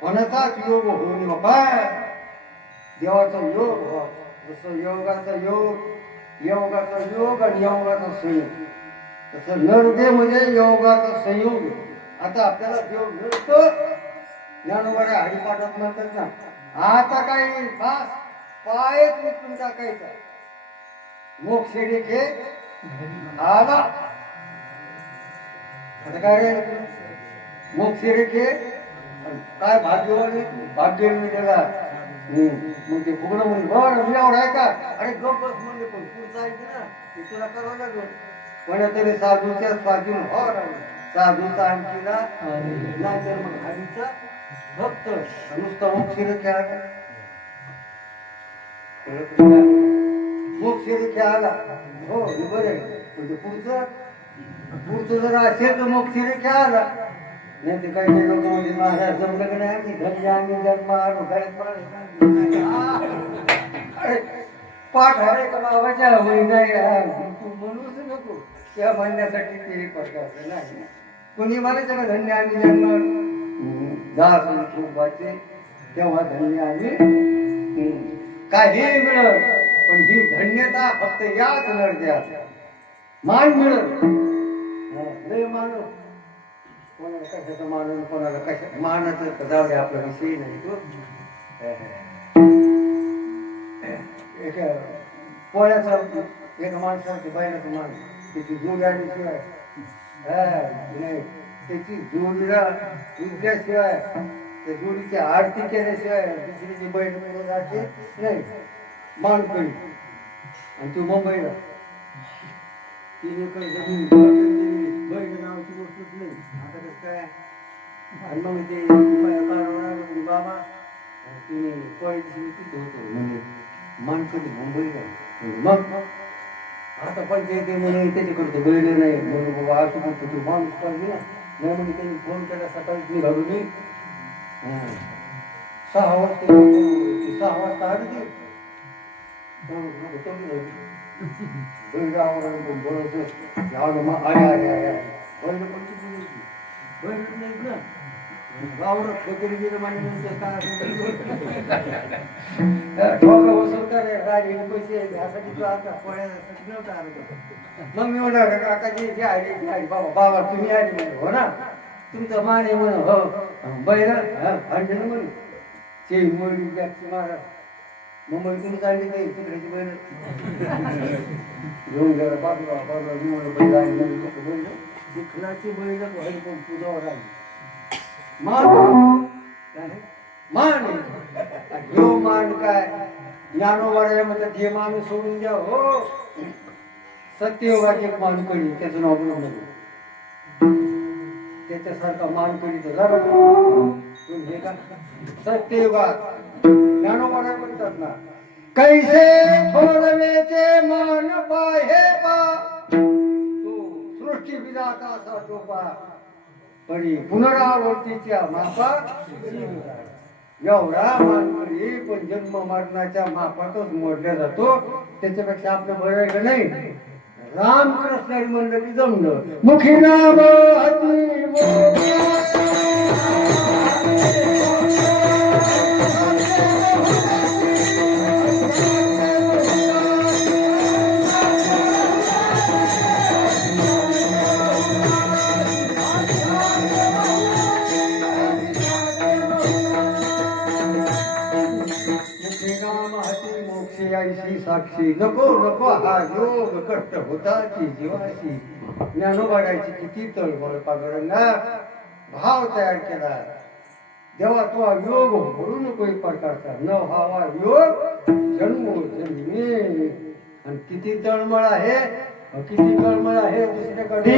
कोणाचाच योग होऊ नका, देवाचा योग व्हा. जसं योगाचा योग आणि योगाचा संयोग, तसं नरदे म्हणजे योगाचा संयोग. आता आपल्याला योग मिळतो. ज्ञानोबा हरिपाठात म्हणतात ना, आता काही फास पायच उचलून टाकायचा, मोक्ष रेखे आला. आता काय रे मोक्ष रेखे काय भाग्य मिळाला. मग ते फुगडं म्हणजे बरं मी एवढा आहे का, अरे गप बस म्हणजे पण पुढचं आहे ना, ते तुला करावं लागेल. कोणातरी साधूच्या स्वाधीन हो, साधूचा आणखीला नाही तर मग हरीचा भक्त नुसतं मोक्ष रेखे आला. मोक्ष रेखे आला हो बरं आहे, म्हणजे पुढचं जर असेल तर मोक्ष रेखे आला. नाही ते काही लोक म्हणजे महाराज जमलं की नाही, आम्ही घरी आम्ही जन्म आलो पाठ आहे का बाबाच्या नाही तू म्हणूच नको. त्या म्हणण्यासाठी ते प्रकारचं नाही. कोणी म्हणायचं का धन्य आम्ही जन्म जाचे तेव्हा धन्य आम्ही काही मिळत. पण ही धन्यता फक्त याच लढत्यात मान मिळत. लय मानव कोणाला कशाचं मानून कोणाला कशा मानाचं जाऊ दे आपला विषय नाही तो एक पोळ्याचा एका माणसाची बैलाचं मान त्याची जोडी आल्याशिवाय नाही त्याची जोडीला विकल्याशिवाय त्या जोडीची आरती केल्याशिवाय दुसरीची बैल पुढे जाते नाही मान करी आणि तू मुंबईला 3 एकर जमीन बैल नावाची गोष्टच नाही आता कसं काय आणि मग ते बाबा तिने पोळ्याची तिथे होतो म्हणजे मान कधी मुंबईला मग आता पंचायती म्हणे त्याच्याकडे बैल नाही म्हणून बाबा असं म्हणतो तू माणूस पाहिजे ना नाही म्हणजे त्यांनी फोन केला सकाळीच निघालो मी 6 वाजता 6 वाजता आली ती बैल आवडून बोलायचं आलो मग आया बैल कोणती बैल नाहीत ना गावडं खोकरी गेलं माझ्या नंतर ठोका वसूल करे राहिलेले पैसे यासाठी तू आता पोळ्यासाठी नव्हता आलो मग मी म्हणाल काकाजी आली बाबा बाबा तुम्ही आली म्हणे हो ना तुमचं मान आहे म्हण हो बैल आणले ना म्हणे ते मुली जागची महाराज मुंबईतून काढली काही तिकडेची बैल घेऊन गेला बाजूला बाजूला मी म्हणलं बैल आणली बैल चिखलाची बैल व्हायला पण तुझ्यावर आली मान मान ह्यो मान काय ज्ञानोबाराया म्हणतात हे मान सोडून द्या हो सत्ययोगाची एक मान कळी त्याचं नाव नको त्याच्यासारखा मान कळी तर जरा हे का सत्ययुगात ज्ञानोबाराया म्हणतात ना कैसे थोरवेचे मान पाहे पा तो सृष्टी विधाता असा तो पा परी पुनरावृत्तीच्या मापा एवढा मानकरी पण जन्म मरणाच्या मापातच मोडला जातो त्याच्यापेक्षा आपलं बरं नाही रामकृष्ण मंडळी जमलं मुखी नाम साक्षी नको नको हा योग कष्ट होता की जीवाशी ज्ञानोबारायची किती तळमळ पागरांना भाव तयार केला देवा तो योग भरू नको एक प्रकारचा न व्हावा योग जन्मोजन्मी आणि किती तळमळ आहे किती तळमळ आहे दुसऱ्याकडे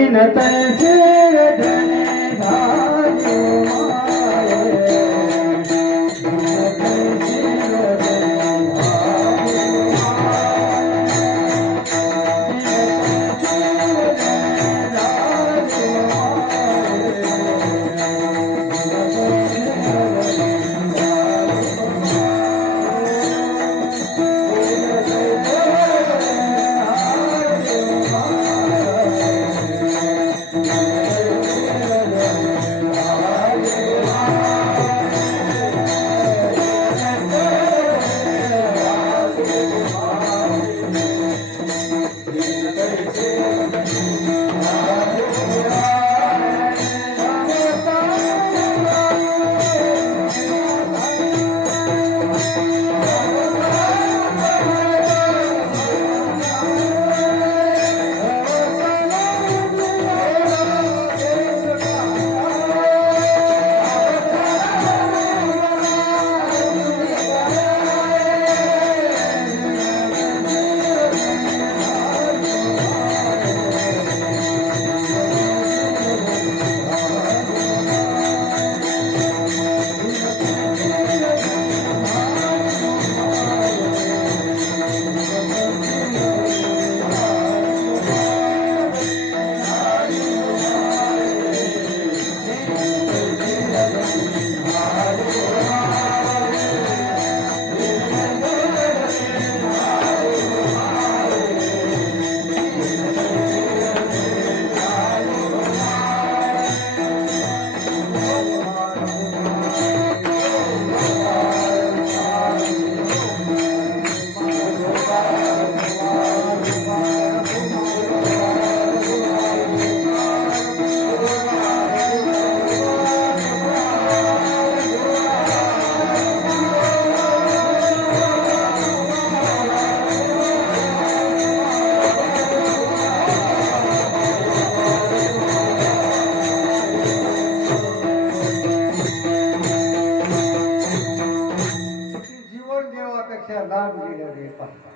देवापेक्षा लांब गेलं रे पाहता.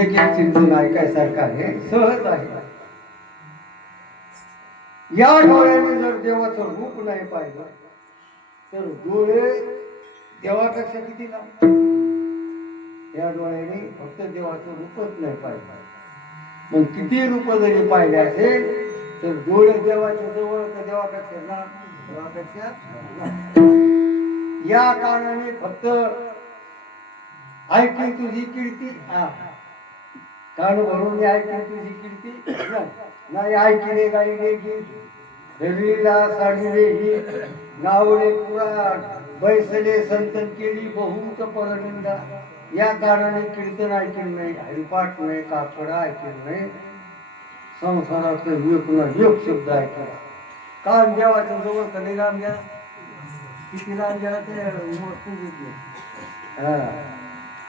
एक एक चिंतन ऐकायसारखं आहे, सहज आहे. या डोळ्याने जर देवाचं रूप नाही पाहिलं तर डोळे देवापेक्षा किती लांब. या डोळ्याने फक्त देवाचं रूपच नाही पाहिलं, पण किती रूप जरी पाहिले असेल तर डोळे देवाच्या जवळ तर देवापेक्षा लांब, देवापेक्षा लांब. या कारणाने फक्त ऐकी तुझी कीर्ती, कान भरून ऐकी तुझी कीर्ती नाही. ऐकिले गाईले गीत, धरलीला साडीले ही, नावले पुराण, बैसले संतन केली बहुत परनिंदा. या कारणाने कीर्तन ऐकलं नाही, हरिपाठ नाही, काकडा ऐकलं नाही, संसाराचं योग शब्द ऐकला. कान देवाच्या जवळ कधी लांब घ्या, किती लांब घ्या ते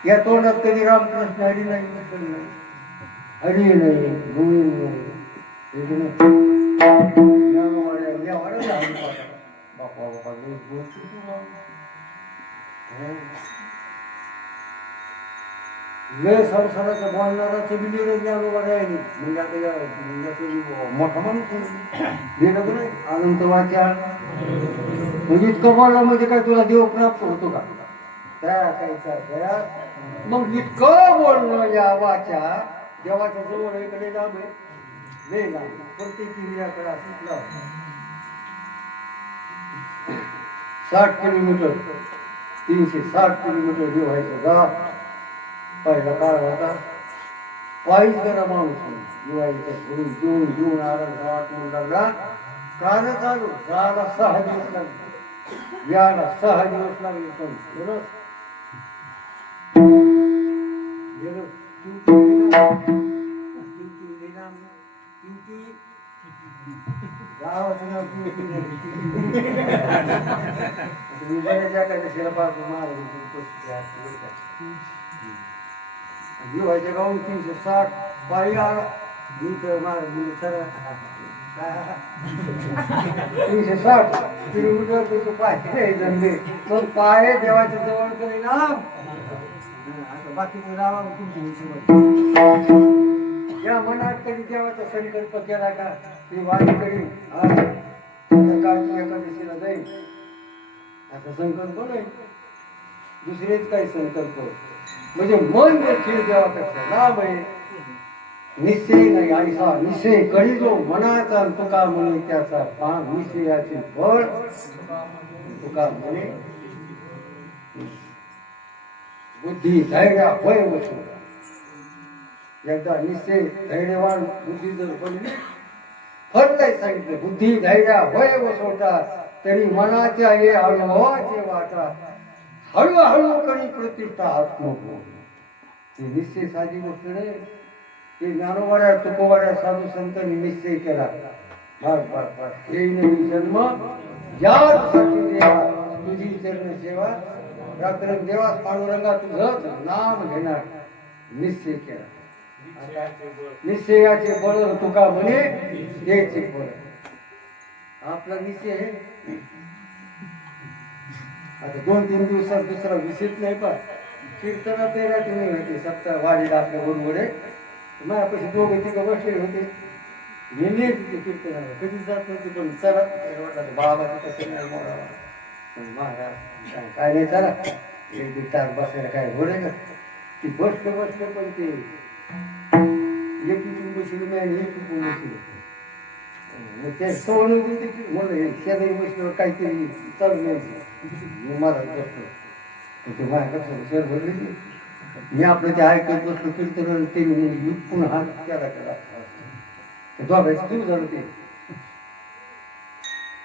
या तोंडात कधी रामकृष्ण हरी नाही, हरी नाही, गोविंद नाही. लय संसाराचं बोलणाराचं बी लिहिलं ज्ञानोबा राहिली, म्हणजे आता मोठा माणूस लिहिलं नाही अनंत वाचा. म्हणजे इतकं बोलण्यामध्ये काय तुला देव प्राप्त होतो का? मग इतकं बोलणं या वाचा देवाच्या जवळ इकडे लांब आहे, लय लांब. प्रत्येक इंद्रियाकडे असंच लांब. 60 किलोमीटर 360 किलोमीटर देव व्हायचं गा. पहिला काळ होता पायीच जरा माणूस दिवाळीचा घेऊन घेऊन आला, वाटून लागला. कान चालू जायला 6 दिवस लागले, याला 6 दिवस लागले. पण गावाचं नाव दिवाळीच्या गावून 360 पायी आला. 360 किलोमीटर त्याचे पाय जमले. पण पाय देवाच्या जवळ तरी ना बाकीचे रावा या मनात कधी देवाचा संकल्प केला का ती वाणी करीन, कार्तिक एकादशीला जाईल असा संकल्प नाही, दुसरेच काही संकल्प. म्हणजे मन देखील देवापेक्षा लांब आहे. निश्चय नाही आईसा निश्चय करी जो मनाचा तुका म्हणे त्याचा निश्चयाचे फळ तुका म्हणे बुद्धी धैर्य होय वसो. एकदा निश्चय धैर्यवान बुद्धी जर बनली, फल नाही सांगितलं बुद्धी धैर्य होय वसोटा तरी मनाच्या हे अनुभवाचे वाटा हळूहळू करी प्रतिष्ठा आत्मभूत. हे निश्चय साधी गोष्ट नाही. ते ज्ञानोबाऱ्या तुकोबाऱ्या साधू संतांनी निश्चय केला, बस बस बस हे नाही जन्म यासाठी देवा तुझी चरण सेवा रात्र देवास पांडुरंगा तुझंच नाम घेणार निश्चय केला. निश्चयाचे बळ तुका म्हणे याचे बळ. आपला निश्चय आहे. आता 2-3 दिवसात दुसरा विषयच नाही. पण कीर्तना पेरा तुम्ही होते सप्ताह वाडीला आपल्या गोडमोडे माझ्यापाशी 2-3 बसले होते. नेहमी तिथे कीर्तनाला कधीच जात नव्हते. पण चला बाबाचं कसं नाही मोडावा महाराज काय नाही चला एक तास बसायला काय घोडे का ती बसते पण ते एक कुटुंब बसले नाही आणि एक कुटुंब बसले. मग त्या सवय म्हणलं शेजारी बसल्यावर काहीतरी चालू नाही महाराज बसलो ते माझ्याकडे शहर भरले. मी आपलं ते ऐकत बसलो कीर्तन ते पुन्हा हात त्याला केला ते दोघायचं सुरू झालं. ते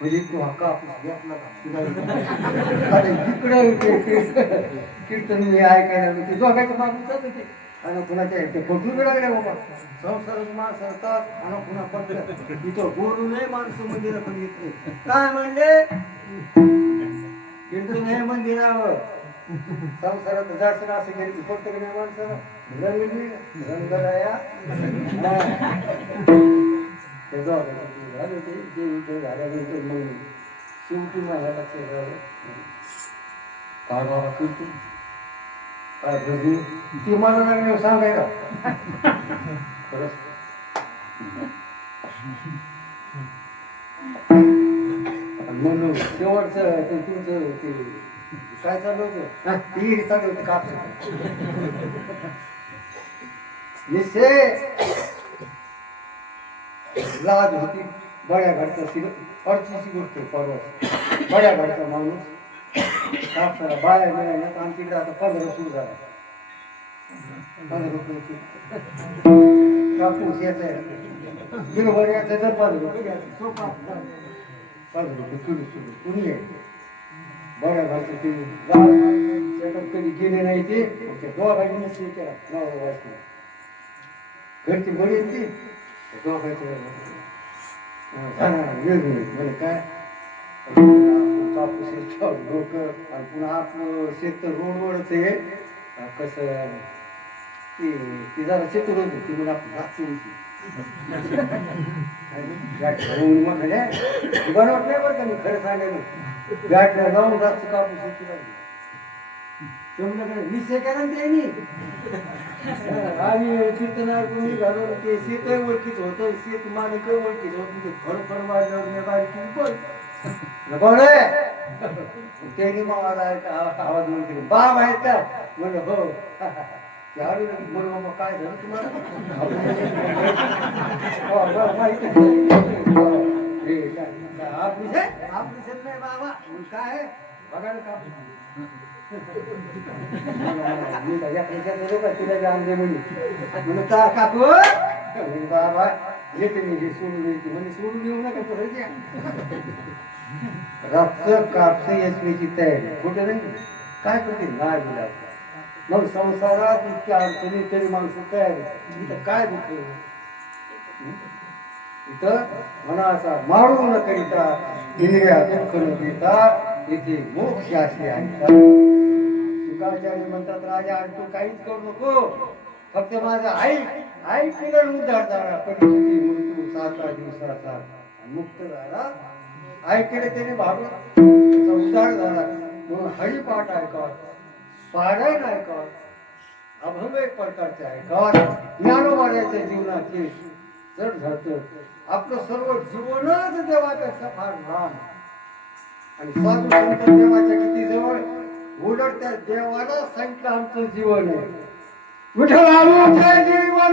म्हणजे तू हा कापूस घेतला कीर्तन मी ऐकायला ते दोघायचं मागून जात ते आणि पुन्हा ते फोटू बी लागल्या बाबा संसारात माणसं असतात आणि पुन्हा पडतात तिथं बोलू नये माणसं मंदिराकडे येत नाही. काय म्हणले कीर्तन हे मंदिरावर संसारात जास्त असं गेली फक्त नाही माणसाला रंगली रंगराया ते झालं ते विचार झाल्यानंतर मग शेवटी माझ्या लक्षात झालं काय बाबा कीर्तन काय भजी ती मला लागली सांगायला खरंच. म्हणून शेवटचं ते तुमचं ते काय चालू होतं ती चालू होती काप निश्चय लाज होती बड्या घरचा परचीची गोष्ट परवा बड्या घरचा माणूस कापसाला बाया मिळाल्या आमच्याकडे आता 15 सुरू झाला 15 रुपये कापूस याचा किलोभर याचा तर 15 रुपये सोपा 15 रुपये किलो सुरू कुणी आहे बड्या घरचं ते शेतात कधी गेले नाही ते दोघांनी नसते केला नवरा बायको घरची बडी येते दोघांचे वेगवेगळे म्हणजे काय कापूस लोक आणि पुन्हा आपलं शेत रोडवरच आहे कसं ती जरा शेतून होती ती म्हणजे आपण बनवत नाही बरं का मी खरं सांगायला बॅटला जाऊन रातचं कापूस शेती लागली तुमच्याकडे निश्चय करा ना त्यांनी आम्ही कीर्तनावर कोणी घालून ते शेत ओळखीच होतं शेत मालक ओळखीच होत ते खरोखर वाढलं बारीक पण त्यांनी मग आवाज म्हणते बाब आहेत का म्हणलं हो त्यावेळी म्हणून मग काय झालं तुम्हाला आपली शेत नाही बाबा काय बघा ना तिला आणले म्हणून काकू बाबा येते मी सोडून येते म्हणजे सोडून येऊ नका रक्त कापस यशमेची तयारी कुठे नाही काय करते नाही दिला मग संसारात इतक्या अडचणी तरी माणसं तयारी इथं काय दुःख इथं मनाचा मारू न करिता इंद्रिया दुःख न देता इथे मोक्ष अशी आहे शुकाचार्य म्हणतात राजा आणि तू काहीच करू नको फक्त माझं आई केलं उद्धार झाला परिस्थिती मृत्यू 7 दिवसाचा मुक्त झाला आई केले त्याने भागला त्याचा उद्धार झाला म्हणून हरिपाठ ऐकावं पारायण ऐकावं अभंग एक प्रकारचे ऐकावं ज्ञानोबाच्या जीवनाचे जड झालं आपलं सर्व जीवनच देवापेक्षा फार राम आणि साधू संत देवाच्या किती जवळ उलट त्या देवाला सांगितलं आमचं जीवन आहे विठ्ठलाचे जीवन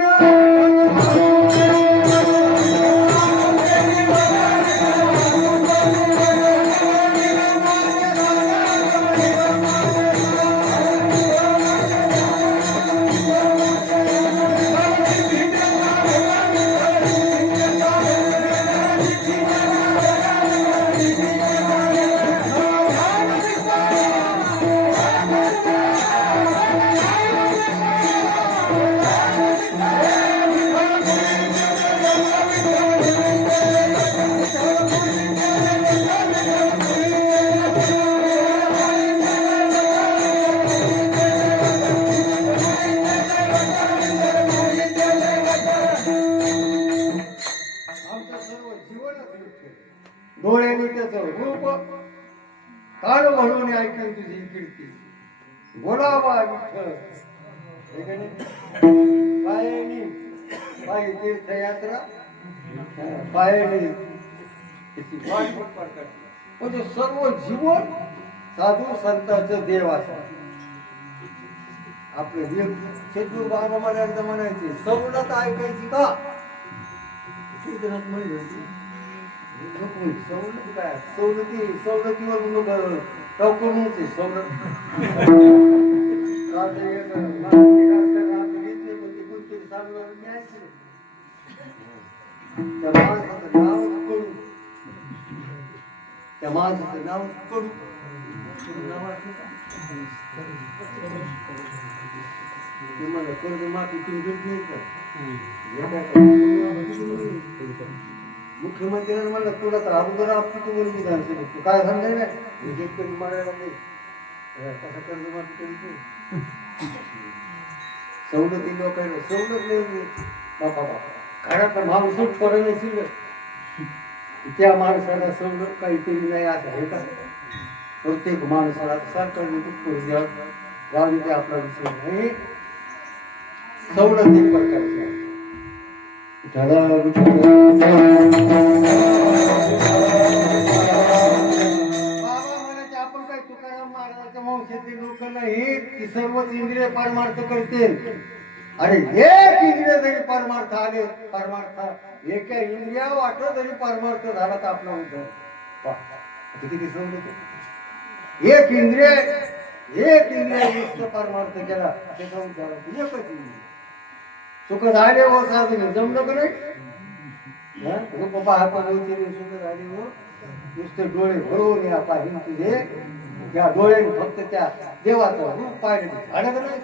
डोळ्यांनी त्याचं रूप काळ म्हणून ऐकून तुझी कीर्ती बोलावा विठ्ठल पायानी पायी तीर्थयात्रा पायानी म्हणजे सर्व जीवन साधू संतांचं देव असं आपले देव शेतू बाबा मला म्हणायचे सवलत ऐकायची का कीर्तनात म्हणली सवलत काय सवलतीवर टोकूनच सवलत त्या माणसाचं नाव कडू तुम्हाला कर्ज माफी तुम्ही भेटली मुख्यमंत्र्यांना म्हणलं तुला तर अगोदर आपली तुम्हाला विधानसभा तू काय सांगाय ना शेतकरी मारायला नाही कसा कर्ज माफी करीत सवलती लोकांना सवलत नाही बापा बापा घरातला माणूस थोडं नसेल त्या माणसाला सवलत काहीतरी नाही असं हे का प्रत्येक माणसाला सरकारने करून द्यावं जाऊ ते आपला विषय नाही. सवलत एक प्रकारची आहे. बाबा म्हणायचे आपण काय तुकाराम महाराजांच्या वंशातील लोक नाहीत की सर्वच इंद्रिय परमार्थ करतील. अरे एक इंद्रिय जरी परमार्थ आले, परमार्थ एका इंद्रिया वाटलं तरी परमार्थ झाला तर आपला उद्धार. किती सवलत. एक इंद्रिय युक्त परमार्थ केला त्याचा उद्धार. एकच इंद्रिय सुख झाले हो साधने जमलं का नाही. रूप पाहता सुख झाले हो. नुसते डोळे भरून या पाहिजे तुझे त्या डोळ्याने फक्त त्या देवाचं रूप पाहिजे झालं का नाही.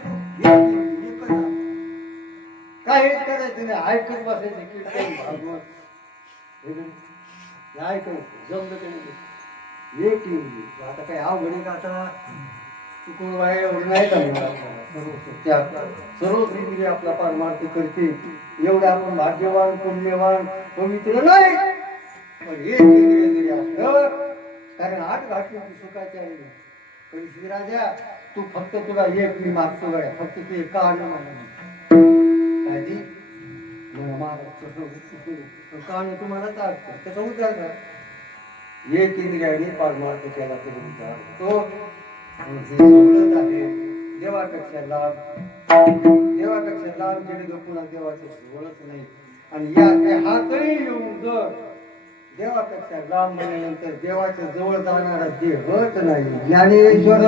काहीच करायचं नाही. ऐकत बसायचे कीर्तन भागवत ऐकायचं जमलं का नाही. एक इंद्रिय आता काही अवघड का आता चुकून वाया एवढं नाही का. सर्वच इंद्रिय आपला परमार्थ करते. एवढं आपण भाग्यवान पुण्यवान पवित्र नाही. पण एक इंद्रिय जरी असलं कारण 8 घाटी सुखाच्या आहे. पण राजा तू फक्त तुला एक मी मागतो गड्या फक्त तू एका अन्न काळजी कारण तुम्हाला चालतं त्याचा उद्धार झाला. एक इंद्रियाने परमार्थ केला तरी उद्धार तो सवलत आहे. देवापेक्षा लाभ गेले तर पुन्हा देवाचं सवलत नाही. आणि या हातही येऊन जर देवापेक्षा लांब म्हणल्यानंतर देवाच्या जवळ जाणारा देहच नाही. ज्ञानेश्वर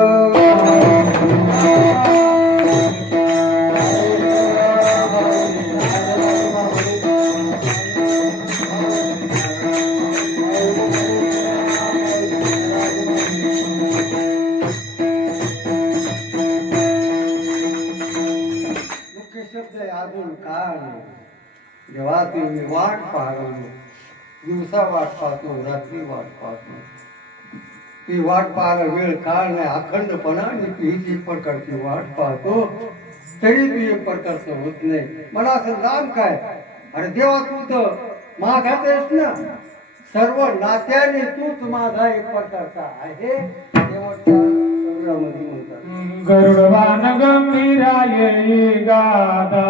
शब्द आहे. अजून काय जेव्हा तुम्ही वाट पाहतो दिवसा वाट पाहतो रात्री वाट पाहतो. ती वाट पाहायला वेळ काळ नाही. अखंडपणा आणि हीच एक प्रकारची वाट पाहतो तरी ती एक प्रकारचं होत नाही. मला असं लांब काय. अरे देवा तू तर मागाच आहेस ना. सर्व नात्याने तूच माझा एक प्रकारचा आहे. देवाच्या सगळ्यामध्ये म्हणतात गरुडवान गंभीराये गादा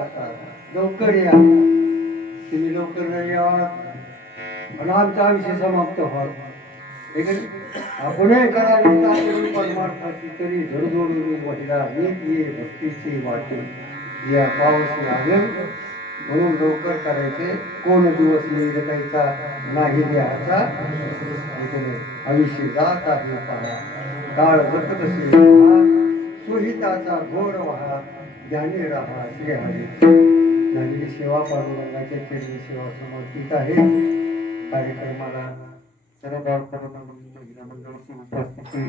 आता लवकर या तुम्ही लवकर नाही यावात आणि आमचा विषय समाप्त व्हावा हे की नाही? आपणही करावी परमार्थाची तरी झडझोडून महिला एक ये भक्तीची वाटे या पावसी आले म्हणून लवकर करायचे कोण दिवस येईल काहीचा नाही द्याचा आयुष्य जात आहे पहा काळ जगत सुहिताचा घोर वहा ज्ञानी राहा श्री हरी झालेली सेवा पांडुरंगाच्या चरणी सेवा समर्पित आहे कार्यक्रमाला सर्व महिला मंडळाची उपस्थिती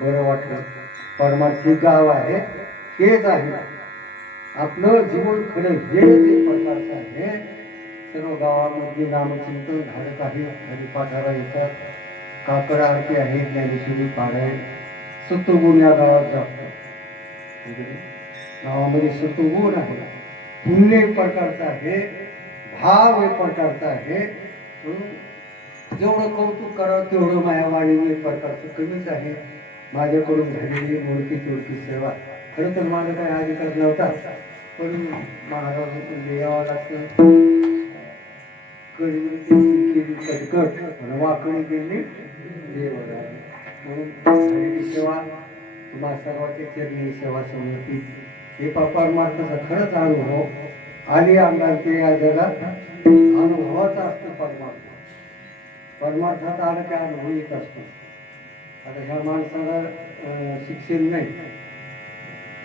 बरं वाटलं परमार्थी गाव आहे हेच आहे आपलं जीवन खरं हे जे प्रकारचं आहे सर्व गावामध्ये नामचिंतन धारक आहे हरिपाठाला येतात काकड आरती आहे ज्ञानेश्वरी पारायण सत्वगुण या गावात जातो गावामध्ये सत्वगुण आहे पुण्य एक प्रकारचा आहे भाव एक प्रकारचा आहे जेवढं कौतुक करावं तेवढं मायावाणी एक प्रकारचं कमीच आहे माझ्याकडून झालेली मूर्ती चोरती सेवा खरं तर माझा काही अधिकार नव्हता पण महाराज यावं लागतं केली कटकट वाकडी केली देवाला म्हणून झालेली सेवा तुम्हा सर्वांच्या चरणी सेवा समर्पित हे परमार्थाचा खरंच अनुभव आली अंगाचे या जगात अनुभवाचा असतो परमार्थात आलं की अनुभव येत असतो आता ह्या माणसाला शिक्षण नाही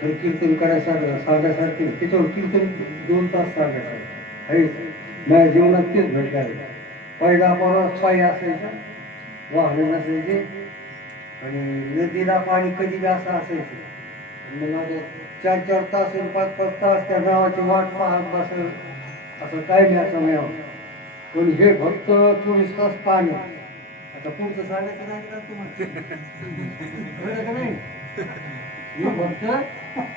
तर कीर्तन करायचं सांगायसारखे त्याच्यावर कीर्तन 2 तास सांगायचं आहे माझ्या जीवनात तेच भेटले आहे पहिला परत पायी असायचं वाहन नसायचे आणि नदीला पाणी कधी असं असायचं मग 4-4 तास 5-5 तास त्या गावाची वाट पाहत बसल असं काय नाही असं मिळावं पण हे फक्त 24 तास पाणी आता पुढचं सांगायचं नाही का तुम्हाला का नाही हे फक्त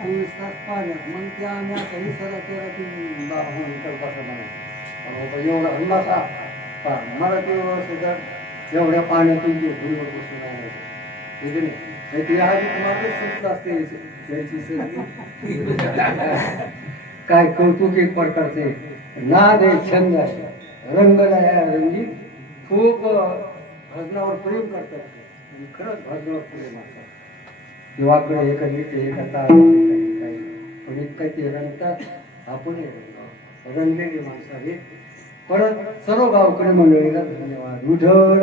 24 तास पाण्यात मग ते आम्ही आता हे सरा केला की कल्पना नाही एवढा हल्ला मला ते वर्ष एवढ्या पाण्यातून जे भुईवर बसून आहे नाही ते आधी तुम्हाला सुचत असते काय कौतुक एक प्रकारचे नाद आहे छंद आहे रंगला या रंगी खूप भजनावर प्रेम करतात आणि खरंच भजनावर प्रेम असतात किंवाकडे एका नीते एका काही पण इतका ते रंगतात आपण रंगलेली माणसं आहे परत सर्व गावकडे मंडळीला धन्यवाद विठ्ठल